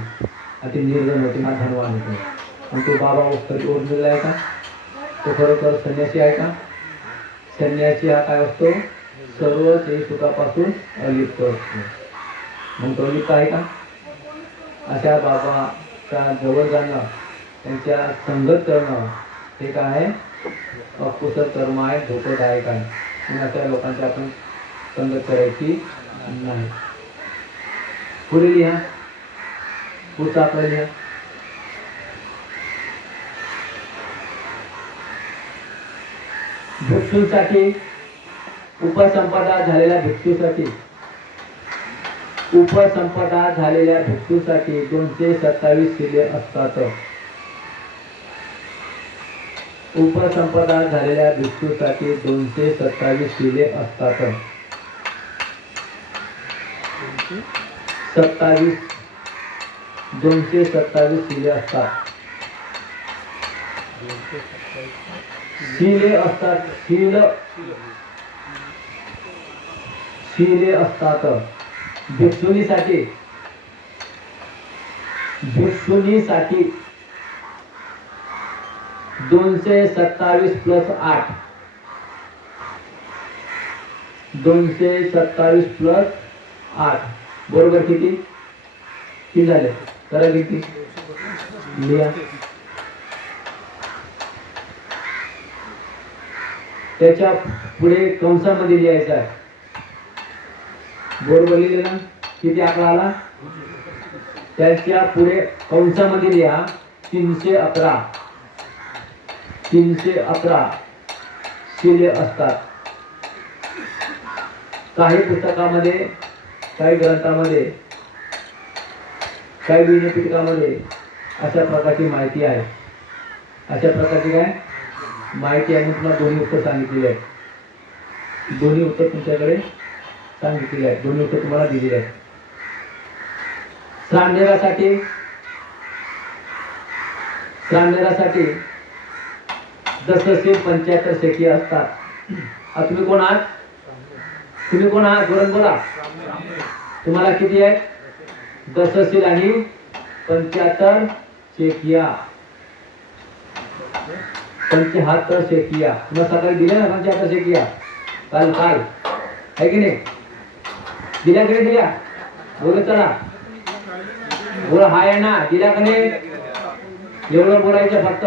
आणि ती निर्धन होते, ना धनवान होते. आणि तो बाबा ओढलेला आहे का? तो खरोखर संन्यासी आहे का? संन्यासी हा काय असतो? सर्व ते सुखापासून अलिप्त असतो. मग तो अलिप्त आहे का? अशा बाबाच्या जवळ जाणं, त्यांच्या संगत करणं हे काय आहे? अकुशल कर्म आहे, धोकादायक आहे. म्हणून अशा लोकांची आपण संगत करायची नाही. पुढे लिहा, पुढचा आपला लिहा. भिक्षूंसाठी उपसंपदा झालेल्या भिक्षूसाठी 227 शिले असतात. उपसंपदा झालेल्या भिक्षूसाठी 227 शिले असतात. 227 शिले असतात. शिले असतात. शिले असतात. भिक्षुणीसाठी 227 प्लस 8, 227 प्लस 8 बरोबर किती झाले? करा किती लिहा. त्याच्या पुढे कंसामध्ये लिहायचं आहे. बरोबर लिहिलेला किती आकडा आला? त्याच्या पुढे कंसामध्ये लिहा 311. 311 शिले असतात. काही पुस्तकामध्ये, काही ग्रंथामध्ये, काही विनयपिटकामध्ये अशा प्रकारची माहिती आहे. अशा प्रकारची काय माहिती आहे? तुम्हाला दोन्ही उत्तर सांगितलेली आहे. दोन्ही उत्तर तुमच्याकडे सांगितलेले आहेत. दोन्ही उत्तर तुम्हाला दिलेली आहेत. सांगण्यासाठी दशशील 75 शेकी असतात. आता तुम्ही कोण आहात? तुम्ही कोण आहात? जोरात बोला. तुम्हाला किती आहेत? दशशील आणि 75 शेकिया. 75 शेकिया तुम्हाला सकाळी दिल्या ना? 75 शेकिया काल काल आहे की नाही? दिल्या की नाही दिल्या? बोलत चला. बोला हाय ना, दिल्या का नाही? एवढं बोलायचं फक्त,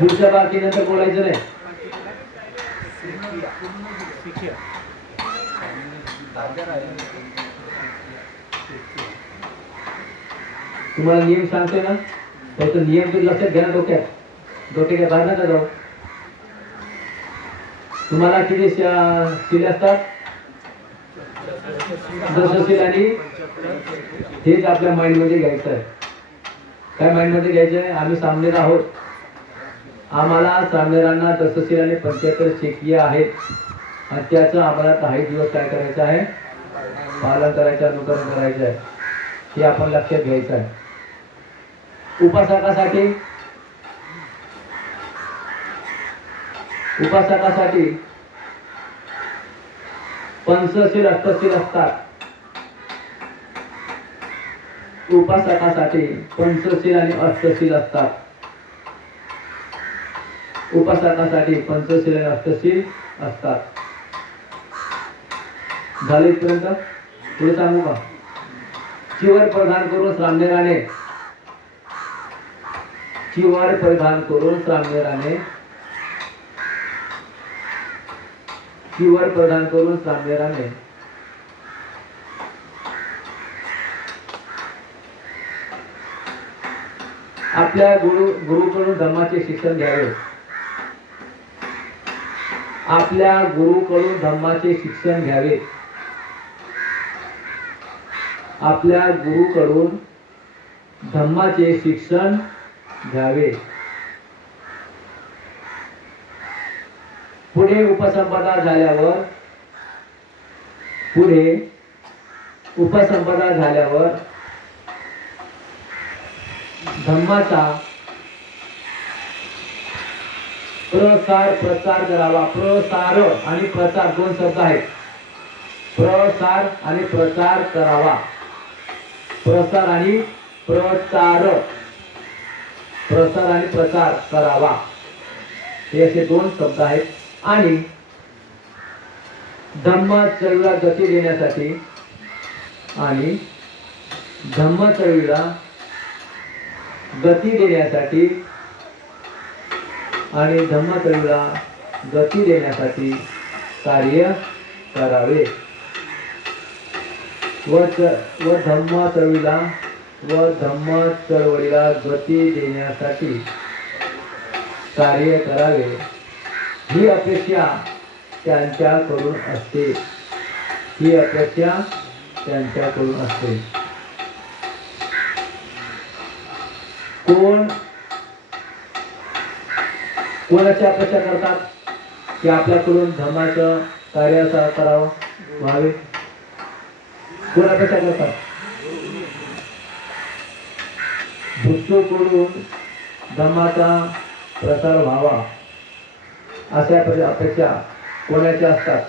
पुढच्या बाकी नंतर बोलायचं नाही. तुम्हाला नियम सांगतोय ना, फक्त नियम तुम्ही लक्षात घ्या ना, डोक्यात बाहेर नका जाऊ. तुम्हाला किती शिले असतात? दशशील आणि हेच आपल्या माइंड मध्ये घ्यायचं आहे. काय माइंड मध्ये घ्यायचं आहे? आम्ही सामनेर आहोत. आम्हाला सामनेरांना दशशील आणि 75 शेकिया आहेत आणि त्याचं आम्हाला काही दिवस काय करायचं आहे? पालन करायचं, अनुकरण करायचं आहे. हे आपण लक्षात घ्यायचं आहे. उपासकासाठी पंचशील अष्टशील असतात. उपासकासाठी पंचशील आणि अष्टशील असतात. उपासकासाठी पंचशील आणि अष्टशील असतात. झाले इथपर्यंत? पुढे सांगू का? चिवर परिधान करून सामनेराने चिवर परिधान करून सामनेराने चिवर परिधान करून सामनेराने आपल्या गुरुकडून धम्माचे शिक्षण घ्यावे. आपल्या गुरुकडून धम्माचे शिक्षण घ्यावे. आपल्या गुरुकडून धम्माचे शिक्षण घ्यावे. पुढे उपसंपदा झाल्यावर धम्माचा प्रचार करावा. प्रसार आणि प्रचार दोन शब्द आहेत. प्रसार आणि प्रचार करावा. प्रसार आणि प्रचार. प्रसार आणि प्रचार करावा हे असे दोन शब्द आहेत. आणि धम्म चळवळीला गती देण्यासाठी आणि धम्म चळवळीला गती देण्यासाठी आणि धम्म चळवळीला गती देण्यासाठी कार्य करावे. व धम्म चळवळीला गती देण्यासाठी कार्य करावे ही अपेक्षा त्यांच्याकडून असते. ही अपेक्षा त्यांच्याकडून असते. कोणाची अपेक्षा करतात? की आपल्याकडून धम्माचं कार्य करावं व्हावे. कोण अपेक्षा करतात? भिक्षूकडून धम्माचा प्रसार व्हावा अशा अपेक्षा कोणाच्या असतात?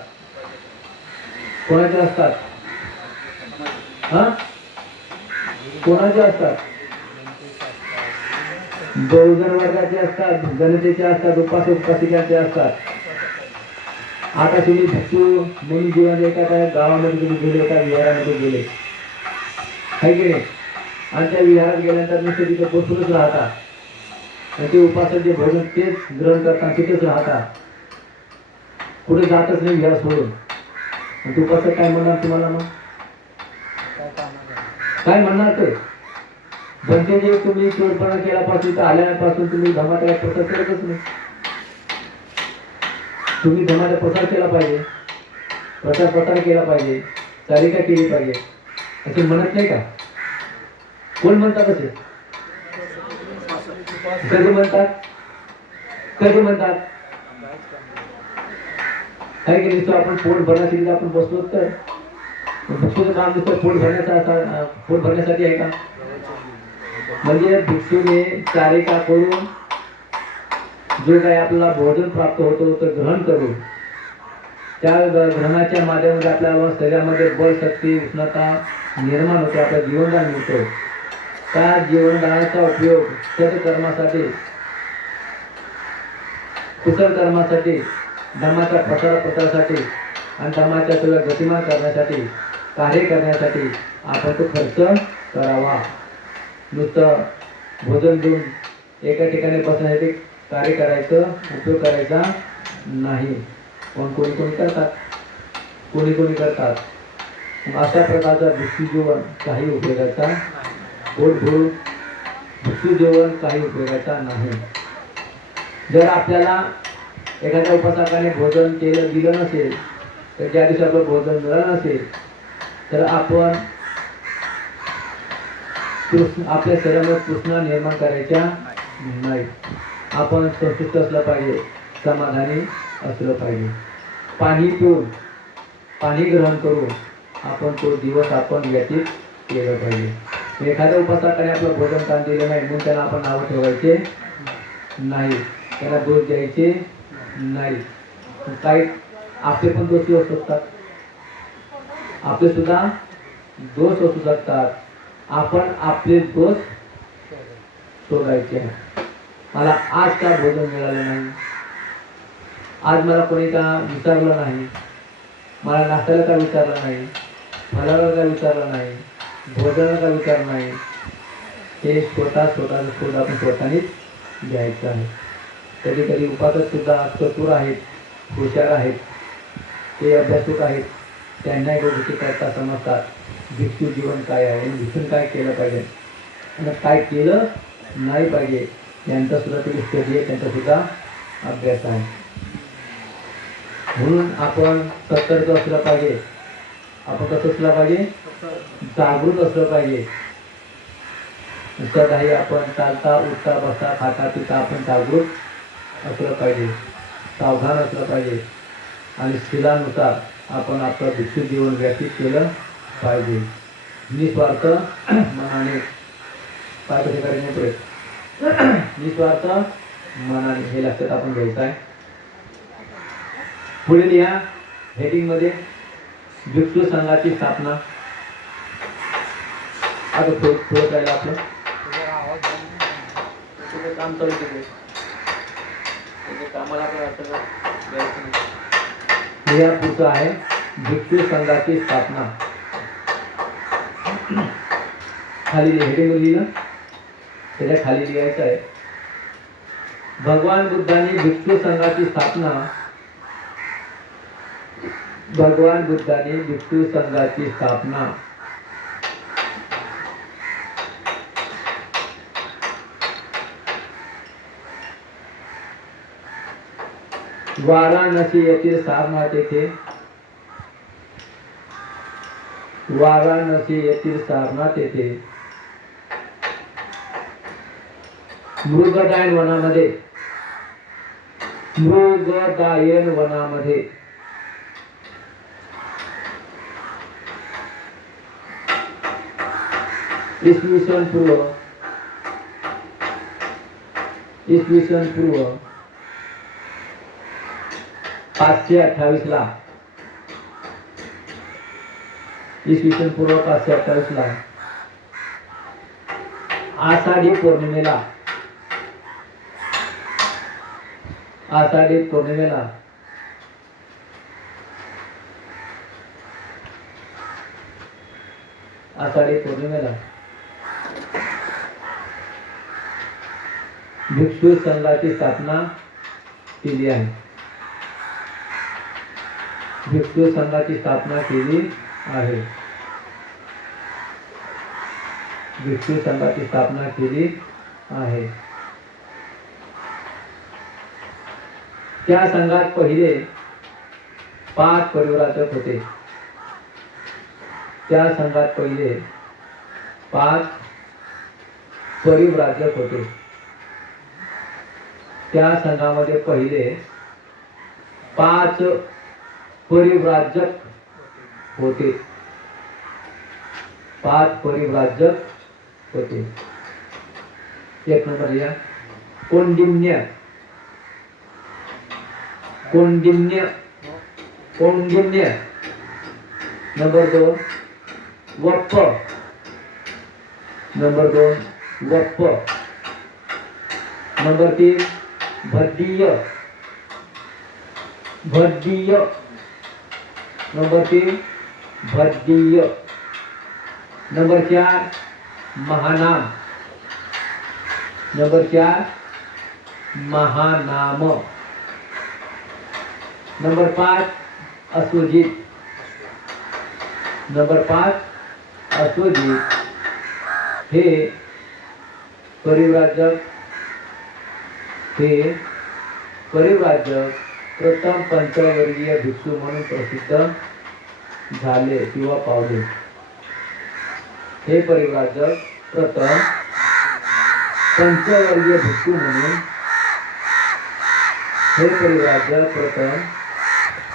कोणाच्या असतात? कोणाच्या असतात? बहुजन वर्गाचे असतात, जनतेचे असतात, उपासिकांचे असतात. आता तुम्ही भिक्षू म्हणून जीवन एका गावामध्ये तुम्ही गेले, एका विहारामध्ये गेले आहे की नाही? आणि त्या विहारात गेल्यानंतर नुसते तिथे बसूनच राहतात. आणि ते उपासक जे भोजन तेच ग्रहण करतात, तिथेच राहतात, कुठे जातच नाही विहार सोडून. आणि ते उपासक काय म्हणणार तुम्हाला? मग काय म्हणणार ते? म्हणजे जे तुम्ही चोरपणा केल्यापासून तर आल्यापासून तुम्ही धमाचा प्रसार करतच नाही. तुम्ही धमाचा प्रसार केला पाहिजे, प्रचार केला पाहिजे, चारिका केली पाहिजे असे म्हणत नाही का? कोण म्हणतात असे? कधी म्हणतात? काय की नुसतं आपण पोट भरण्यासाठी आपण बसलो तर भिक्षूचं काम नुसतं पोट भरण्यासाठी आहे का? म्हणजे भिक्षूने चारिका करून जो काही आपल्याला भोजन प्राप्त होतो ते ग्रहण करून त्या ग्रहणाच्या माध्यमातून आपल्याला शरीरामध्ये बल शक्ती उष्णता निर्माण होते, आपल्या जीवनदान मिळतो. त्या जीवनदानाचा उपयोग सत्कर्मासाठी कुशल कर्मासाठी धर्माच्या प्रसारासाठी आणि धर्माच्या तुला गतिमान करण्यासाठी कार्य करण्यासाठी आपण तो खर्च करावा. नुसतं भोजन देऊन एका ठिकाणी बसण्यासाठी कार्य करायचं उपयोग करायचा नाही. पण कोणी करतात, कोणी करतात. अशा प्रकारचा भिक्षू जीवन काही उपयोगाचा, पोट भरून भिक्षू जीवन काही उपयोगाचा नाही. जर आपल्याला एखाद्या उपासकाने भोजन दिलं नसेल तर ज्या दिवशी आपलं भोजन मिळालं नसेल तर आपण आपल्या शरीरामध्ये तृष्णा निर्माण करायच्या नाही. आपण संतुष्ट असलं पाहिजे, समाधानी असलं पाहिजे. पाणी पिऊन पाणी ग्रहण करून आपण तो दिवस आपण व्यतीत केलं पाहिजे. एखाद्या उपासकाने आपलं भोजन काम दिलं नाही म्हणून त्याला आपण नाव ठेवायचे नाही, त्याला दोष द्यायचे नाही. काही आपले पण दोषी असू शकतात, आपले सुद्धा दोष असू शकतात. आपण आपले दोष शोधायचे आहे. मला आज का भोजन मिळालं नाही, आज मला कोणी का विचारलं नाही, मला नाश्त्याला का विचारलं नाही, फळाला का विचारलं नाही, भोजनाला का विचारलं नाही. हे स्वतःचा शोध आपण स्वतःनेच घ्यायचं आहे. कधी कधी उपासक सुद्धा चतुर आहेत, हुशार आहेत, ते अभ्यासक आहेत. त्यांना गोष्टी करता समजतात भिक्षू जीवन काय आहे, भिक्षून काय केलं पाहिजे आणि काय केलं नाही पाहिजे यांचा सुद्धा ते स्टडी आहे, त्यांचा सुद्धा अभ्यास आहे. म्हणून आपण सतर्क असलं पाहिजे. आपण कसं असलं पाहिजे, जागृत असलं पाहिजे. सदाही आपण चालता उठता बसता खाता पिता आपण जागृत असलं पाहिजे, सावधान असलं पाहिजे आणि शिलानुसार आपण आपलं भिक्षू जीवन व्यतीत केलं पाहिजे. निस्वार्थ मनाने काय कसे करायचे, निस्वार्थ मनाने हे लक्षात आपण घ्यायचं आहे. पुढे लिहा हेडिंग मध्ये भिक्षू संघाची स्थापना. आता थोडं राहिलं आपलं काम चालू केलं, कामाला आपण या पुढचं आहे भिक्षू संघाची स्थापना. खाली हेडिंग लिहिलं, त्याच्या खाली लिहायचं आहे भगवान बुद्धांनी भिक्षू संघाची स्थापना. भगवान बुद्धांनी भिक्षू संघाची स्थापना वाराणसी येथील सारनाथ येथे, वाराणसी येथील सारनाथ येथे मृगदायन वनामध्ये, मृगदायन वनामध्ये इसवी सन पूर्व 528 ला, इसवी सन पूर्व 528 ला आषाढी पौर्णिमेला, आषाढी पौर्णिमेला भिक्षू संघाची स्थापना केली आहे. भिक्षू संघाची स्थापना केली आहे. भिक्षू संघाची स्थापना केली आहे. त्या संघात पहिले 5 परिव्राजक होते. त्या संघात पहिले 5 परिव्राजक होते. त्या संघामध्ये पहिले 5 परिव्राजक होते. 5 परिव्राजक होते. एक नंबर या Kondinya, Kondinya Kondinya. Number 2 Vappa. Number 2 Vappa. Number 3 Bhaddiya Bhaddiya. Number 3 Bhaddiya. Number 4 Mahanama. Number 4 Mahanama. Number 5 Ashvajit. Number 5 Ashvajit. हे परिव्राजक प्रथम पंचवर्गीय भिक्षू म्हणून प्रसिद्ध झाले किंवा पावले. हे परिव्राजक प्रथम पंचवर्गीय भिक्षू म्हणून हे परिव्राजक प्रथम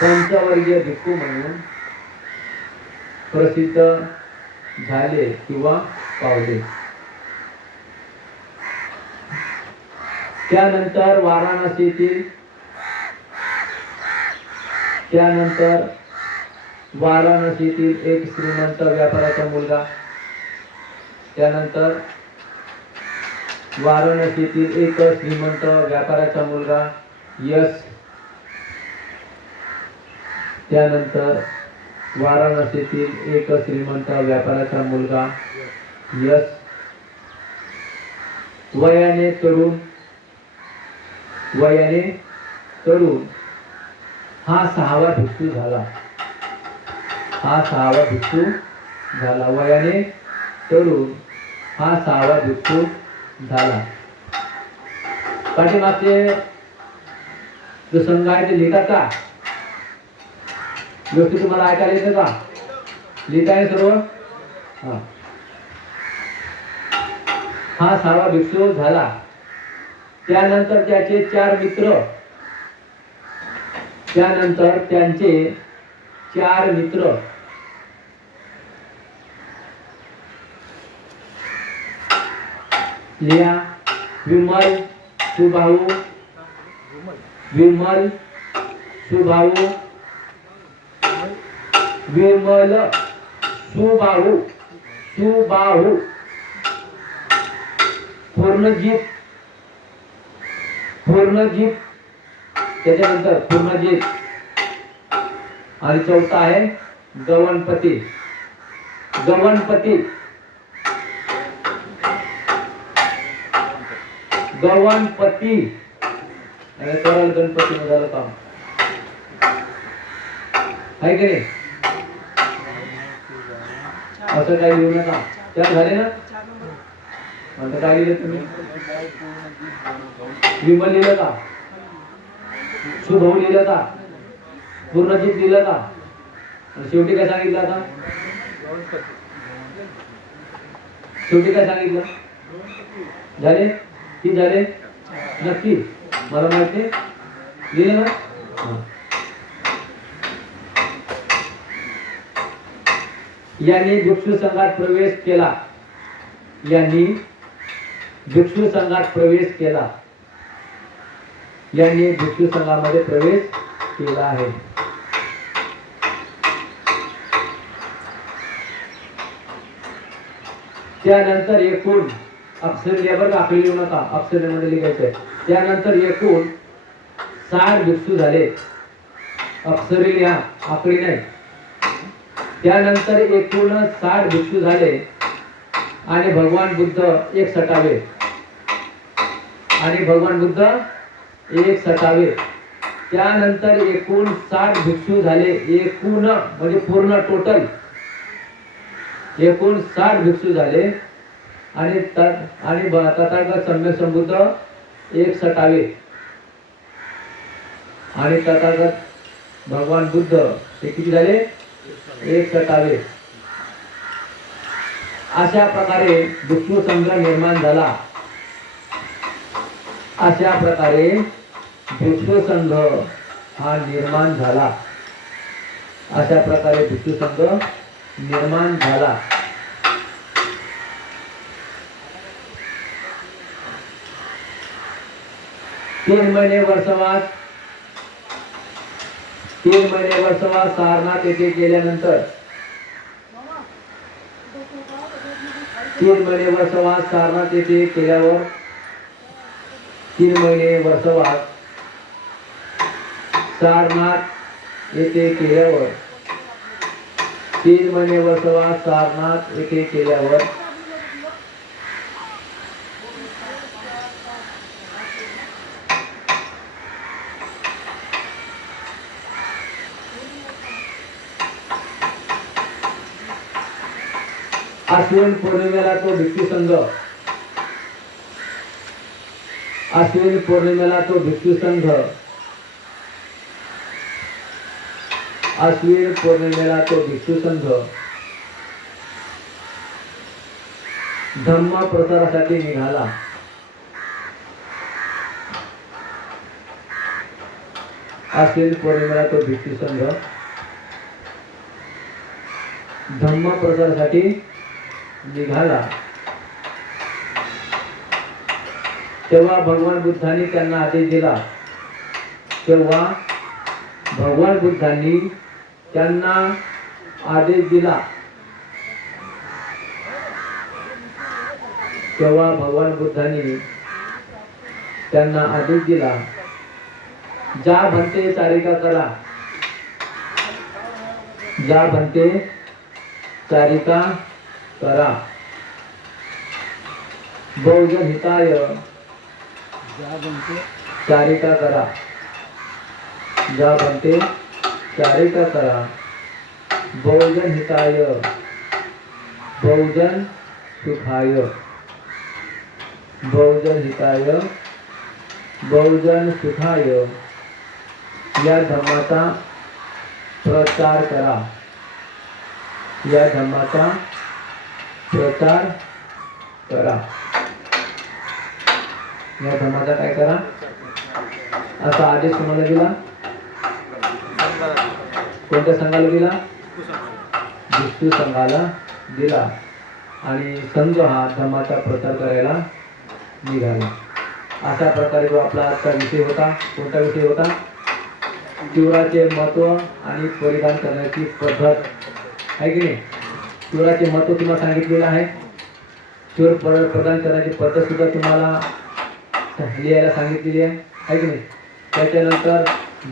पंचवर्गीय भिक्षू म्हणून प्रसिद्ध झाले किंवा पावले. त्यानंतर वाराणसीतील एक श्रीमंत व्यापाराचा मुलगा. त्यानंतर वाराणसीतील एक श्रीमंत व्यापाराचा मुलगा यश. त्यानंतर वाराणसीतील एक श्रीमंत व्यापाराचा मुलगा यश वयाने तरुण हा 6वा भिक्षू झाला. वयाने तरुण हा 6वा भिक्षू झाला. पाठीमागचे जो संघ आहे ते लिहितात का? गोष्टी तुम्हाला ऐकायला येते का? लिहिताय सर्व? हा 6वा भिक्षू झाला. त्यानंतर त्याचे 4 मित्र. त्यानंतर त्यांचे 4 मित्र लिहा. विमल सुभाऊ विमल सुभाऊ पूर्णजीत. त्याच्यानंतर पूर्णजीत. आणि चौथा आहे गवनपती. गवनपती आणि सरळ गणपती झालं काम आहे की नाही? असं काही लिहू नका. 4 झाले ना? आता काय लिहिलं तुम्ही? विमल लिहिलं का? सुभाऊ लिहिलं का? पूर्णजीत लिहिलं का? आणि शेवटी काय सांगितलं? आता शेवटी काय सांगितलं? झाले? किती झाले? नक्की मला माहिती लिहिलं ना? यांनी भिक्षू संघात प्रवेश केला. यांनी भिक्षू संघामध्ये प्रवेश केला आहे. त्यानंतर एकूण अक्षर आखली लिहू नका, अक्षरामध्ये लिहायचंय. त्यानंतर एकूण 60 भिक्षू झाले. अक्षरे लिहा, आकडी नाही. त्यानंतर एकूण 60 भिक्षू झाले आणि भगवान बुद्ध एक सटावे. त्यानंतर एकूण 60 भिक्षू झाले. एकूण म्हणजे पूर्ण टोटल एकूण 60 भिक्षू झाले आणि तथागत सम्यक संबुद्ध एक सटावे आणि तथागत भगवान बुद्ध हे किती झाले? एक सटावे. अशा प्रकारे भिक्षू संघ निर्माण झाला. अशा प्रकारे भिक्षू संघ हा निर्माण झाला. अशा प्रकारे भिक्षू संघ निर्माण झाला. 3 महिने वर्षवास 3 महिने वर्षवास सारनाथ येथे केल्यानंतर 3 महिने वर्षवास सारनाथ येथे केल्यावर 3 महिने वर्षवास सारनाथ येथे केल्यावर 3 महिने वर्षवास सारनाथ येथे केल्यावर अश्विन पौर्णिमेला तो भिक्षू संघ अश्विन पौर्णिमेला तो भिक्षू संघ अश्विन पौर्णिमेला तो भिक्षू संघ धम्म प्रचारासाठी निघाला. अश्विन पौर्णिमेला तो भिक्षू संघ धम्म प्रचारासाठी निघाला. तेव्हा भगवान बुद्धांनी त्यांना आदेश दिला. तेव्हा भगवान बुद्धांनी त्यांना आदेश दिला. तेव्हा भगवान बुद्धांनी त्यांना आदेश दिला. जा भन्ते चारिका करा. जा भन्ते चारिका करा. बहुजन हिताय चारिका करा. जा भन्ते चारिका करा. बहुजन हिताय बहुजन सुखाय. बहुजन हिताय बहुजन सुखाय या धम्माचा प्रचार करा. या धम्माचा प्रचार करा. या धम्माचा काय करा असा आदेश तुम्हाला दिला. कोणत्या संघाला दिला? भिक्षू संघाला दिला. आणि संघ हा धम्माचा प्रचार करायला निघाला. अशा प्रकारे जो आपला आजचा विषय होता. कोणता विषय होता? चिवराचे महत्व आणि परिधान करण्याची पद्धत आहे की नाही. चिवराचे महत्व तुम्हाला सांगितलेलं आहे. चिवर प्रदान करण्याची पद्धत सुद्धा तुम्हाला लिहायला सांगितलेली आहे की नाही. त्याच्यानंतर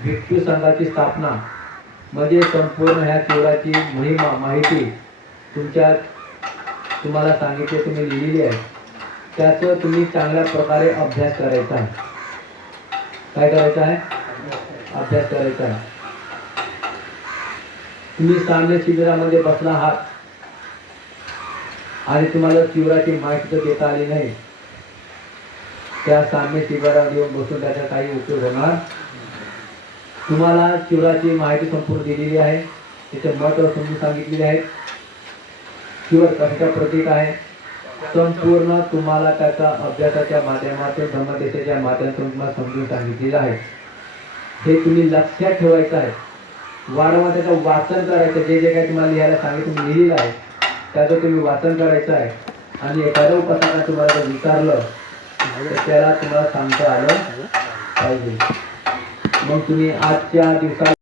भिक्षू संघाची स्थापना म्हणजे संपूर्ण ह्या चिवराची महिमा माहिती तुम्हाला सांगितले, तुम्ही लिहिलेली आहे. त्याचं तुम्ही चांगल्या प्रकारे अभ्यास करायचा आहे. काय करायचं आहे? अभ्यास करायचा आहे. तुम्ही सामने शिबिरामध्ये बसला आहात आणि तुम्हाला चिवराची माहिती देता आली नाही. त्या सामने शिबिरात येऊन बसून त्याचा काही उपयोग होणार. तुम्हाला चिवराची माहिती संपूर्ण दिलेली आहे. त्याचे महत्व समजून सांगितलेले आहे. चिवर कशाचा प्रतीक आहे संपूर्ण तुम्हाला त्याचा अभ्यासाच्या माध्यमातून धम्मदेशाच्या माध्यमातून तुम्हाला समजून सांगितलेलं आहे. हे तुम्ही लक्षात ठेवायचं आहे. वारंवार त्याचं वाचन करायचं. जे जे काही तुम्हाला लिहायला सांगितलं लिहिलेलं आहे त्याचं तुम्ही वाचन करायचं आहे. आणि एखाद्या उपासकाने तुम्हाला जर विचारलं तर त्याला तुम्हाला सांगता आलं पाहिजे. मग तुम्ही आजच्या दिवसात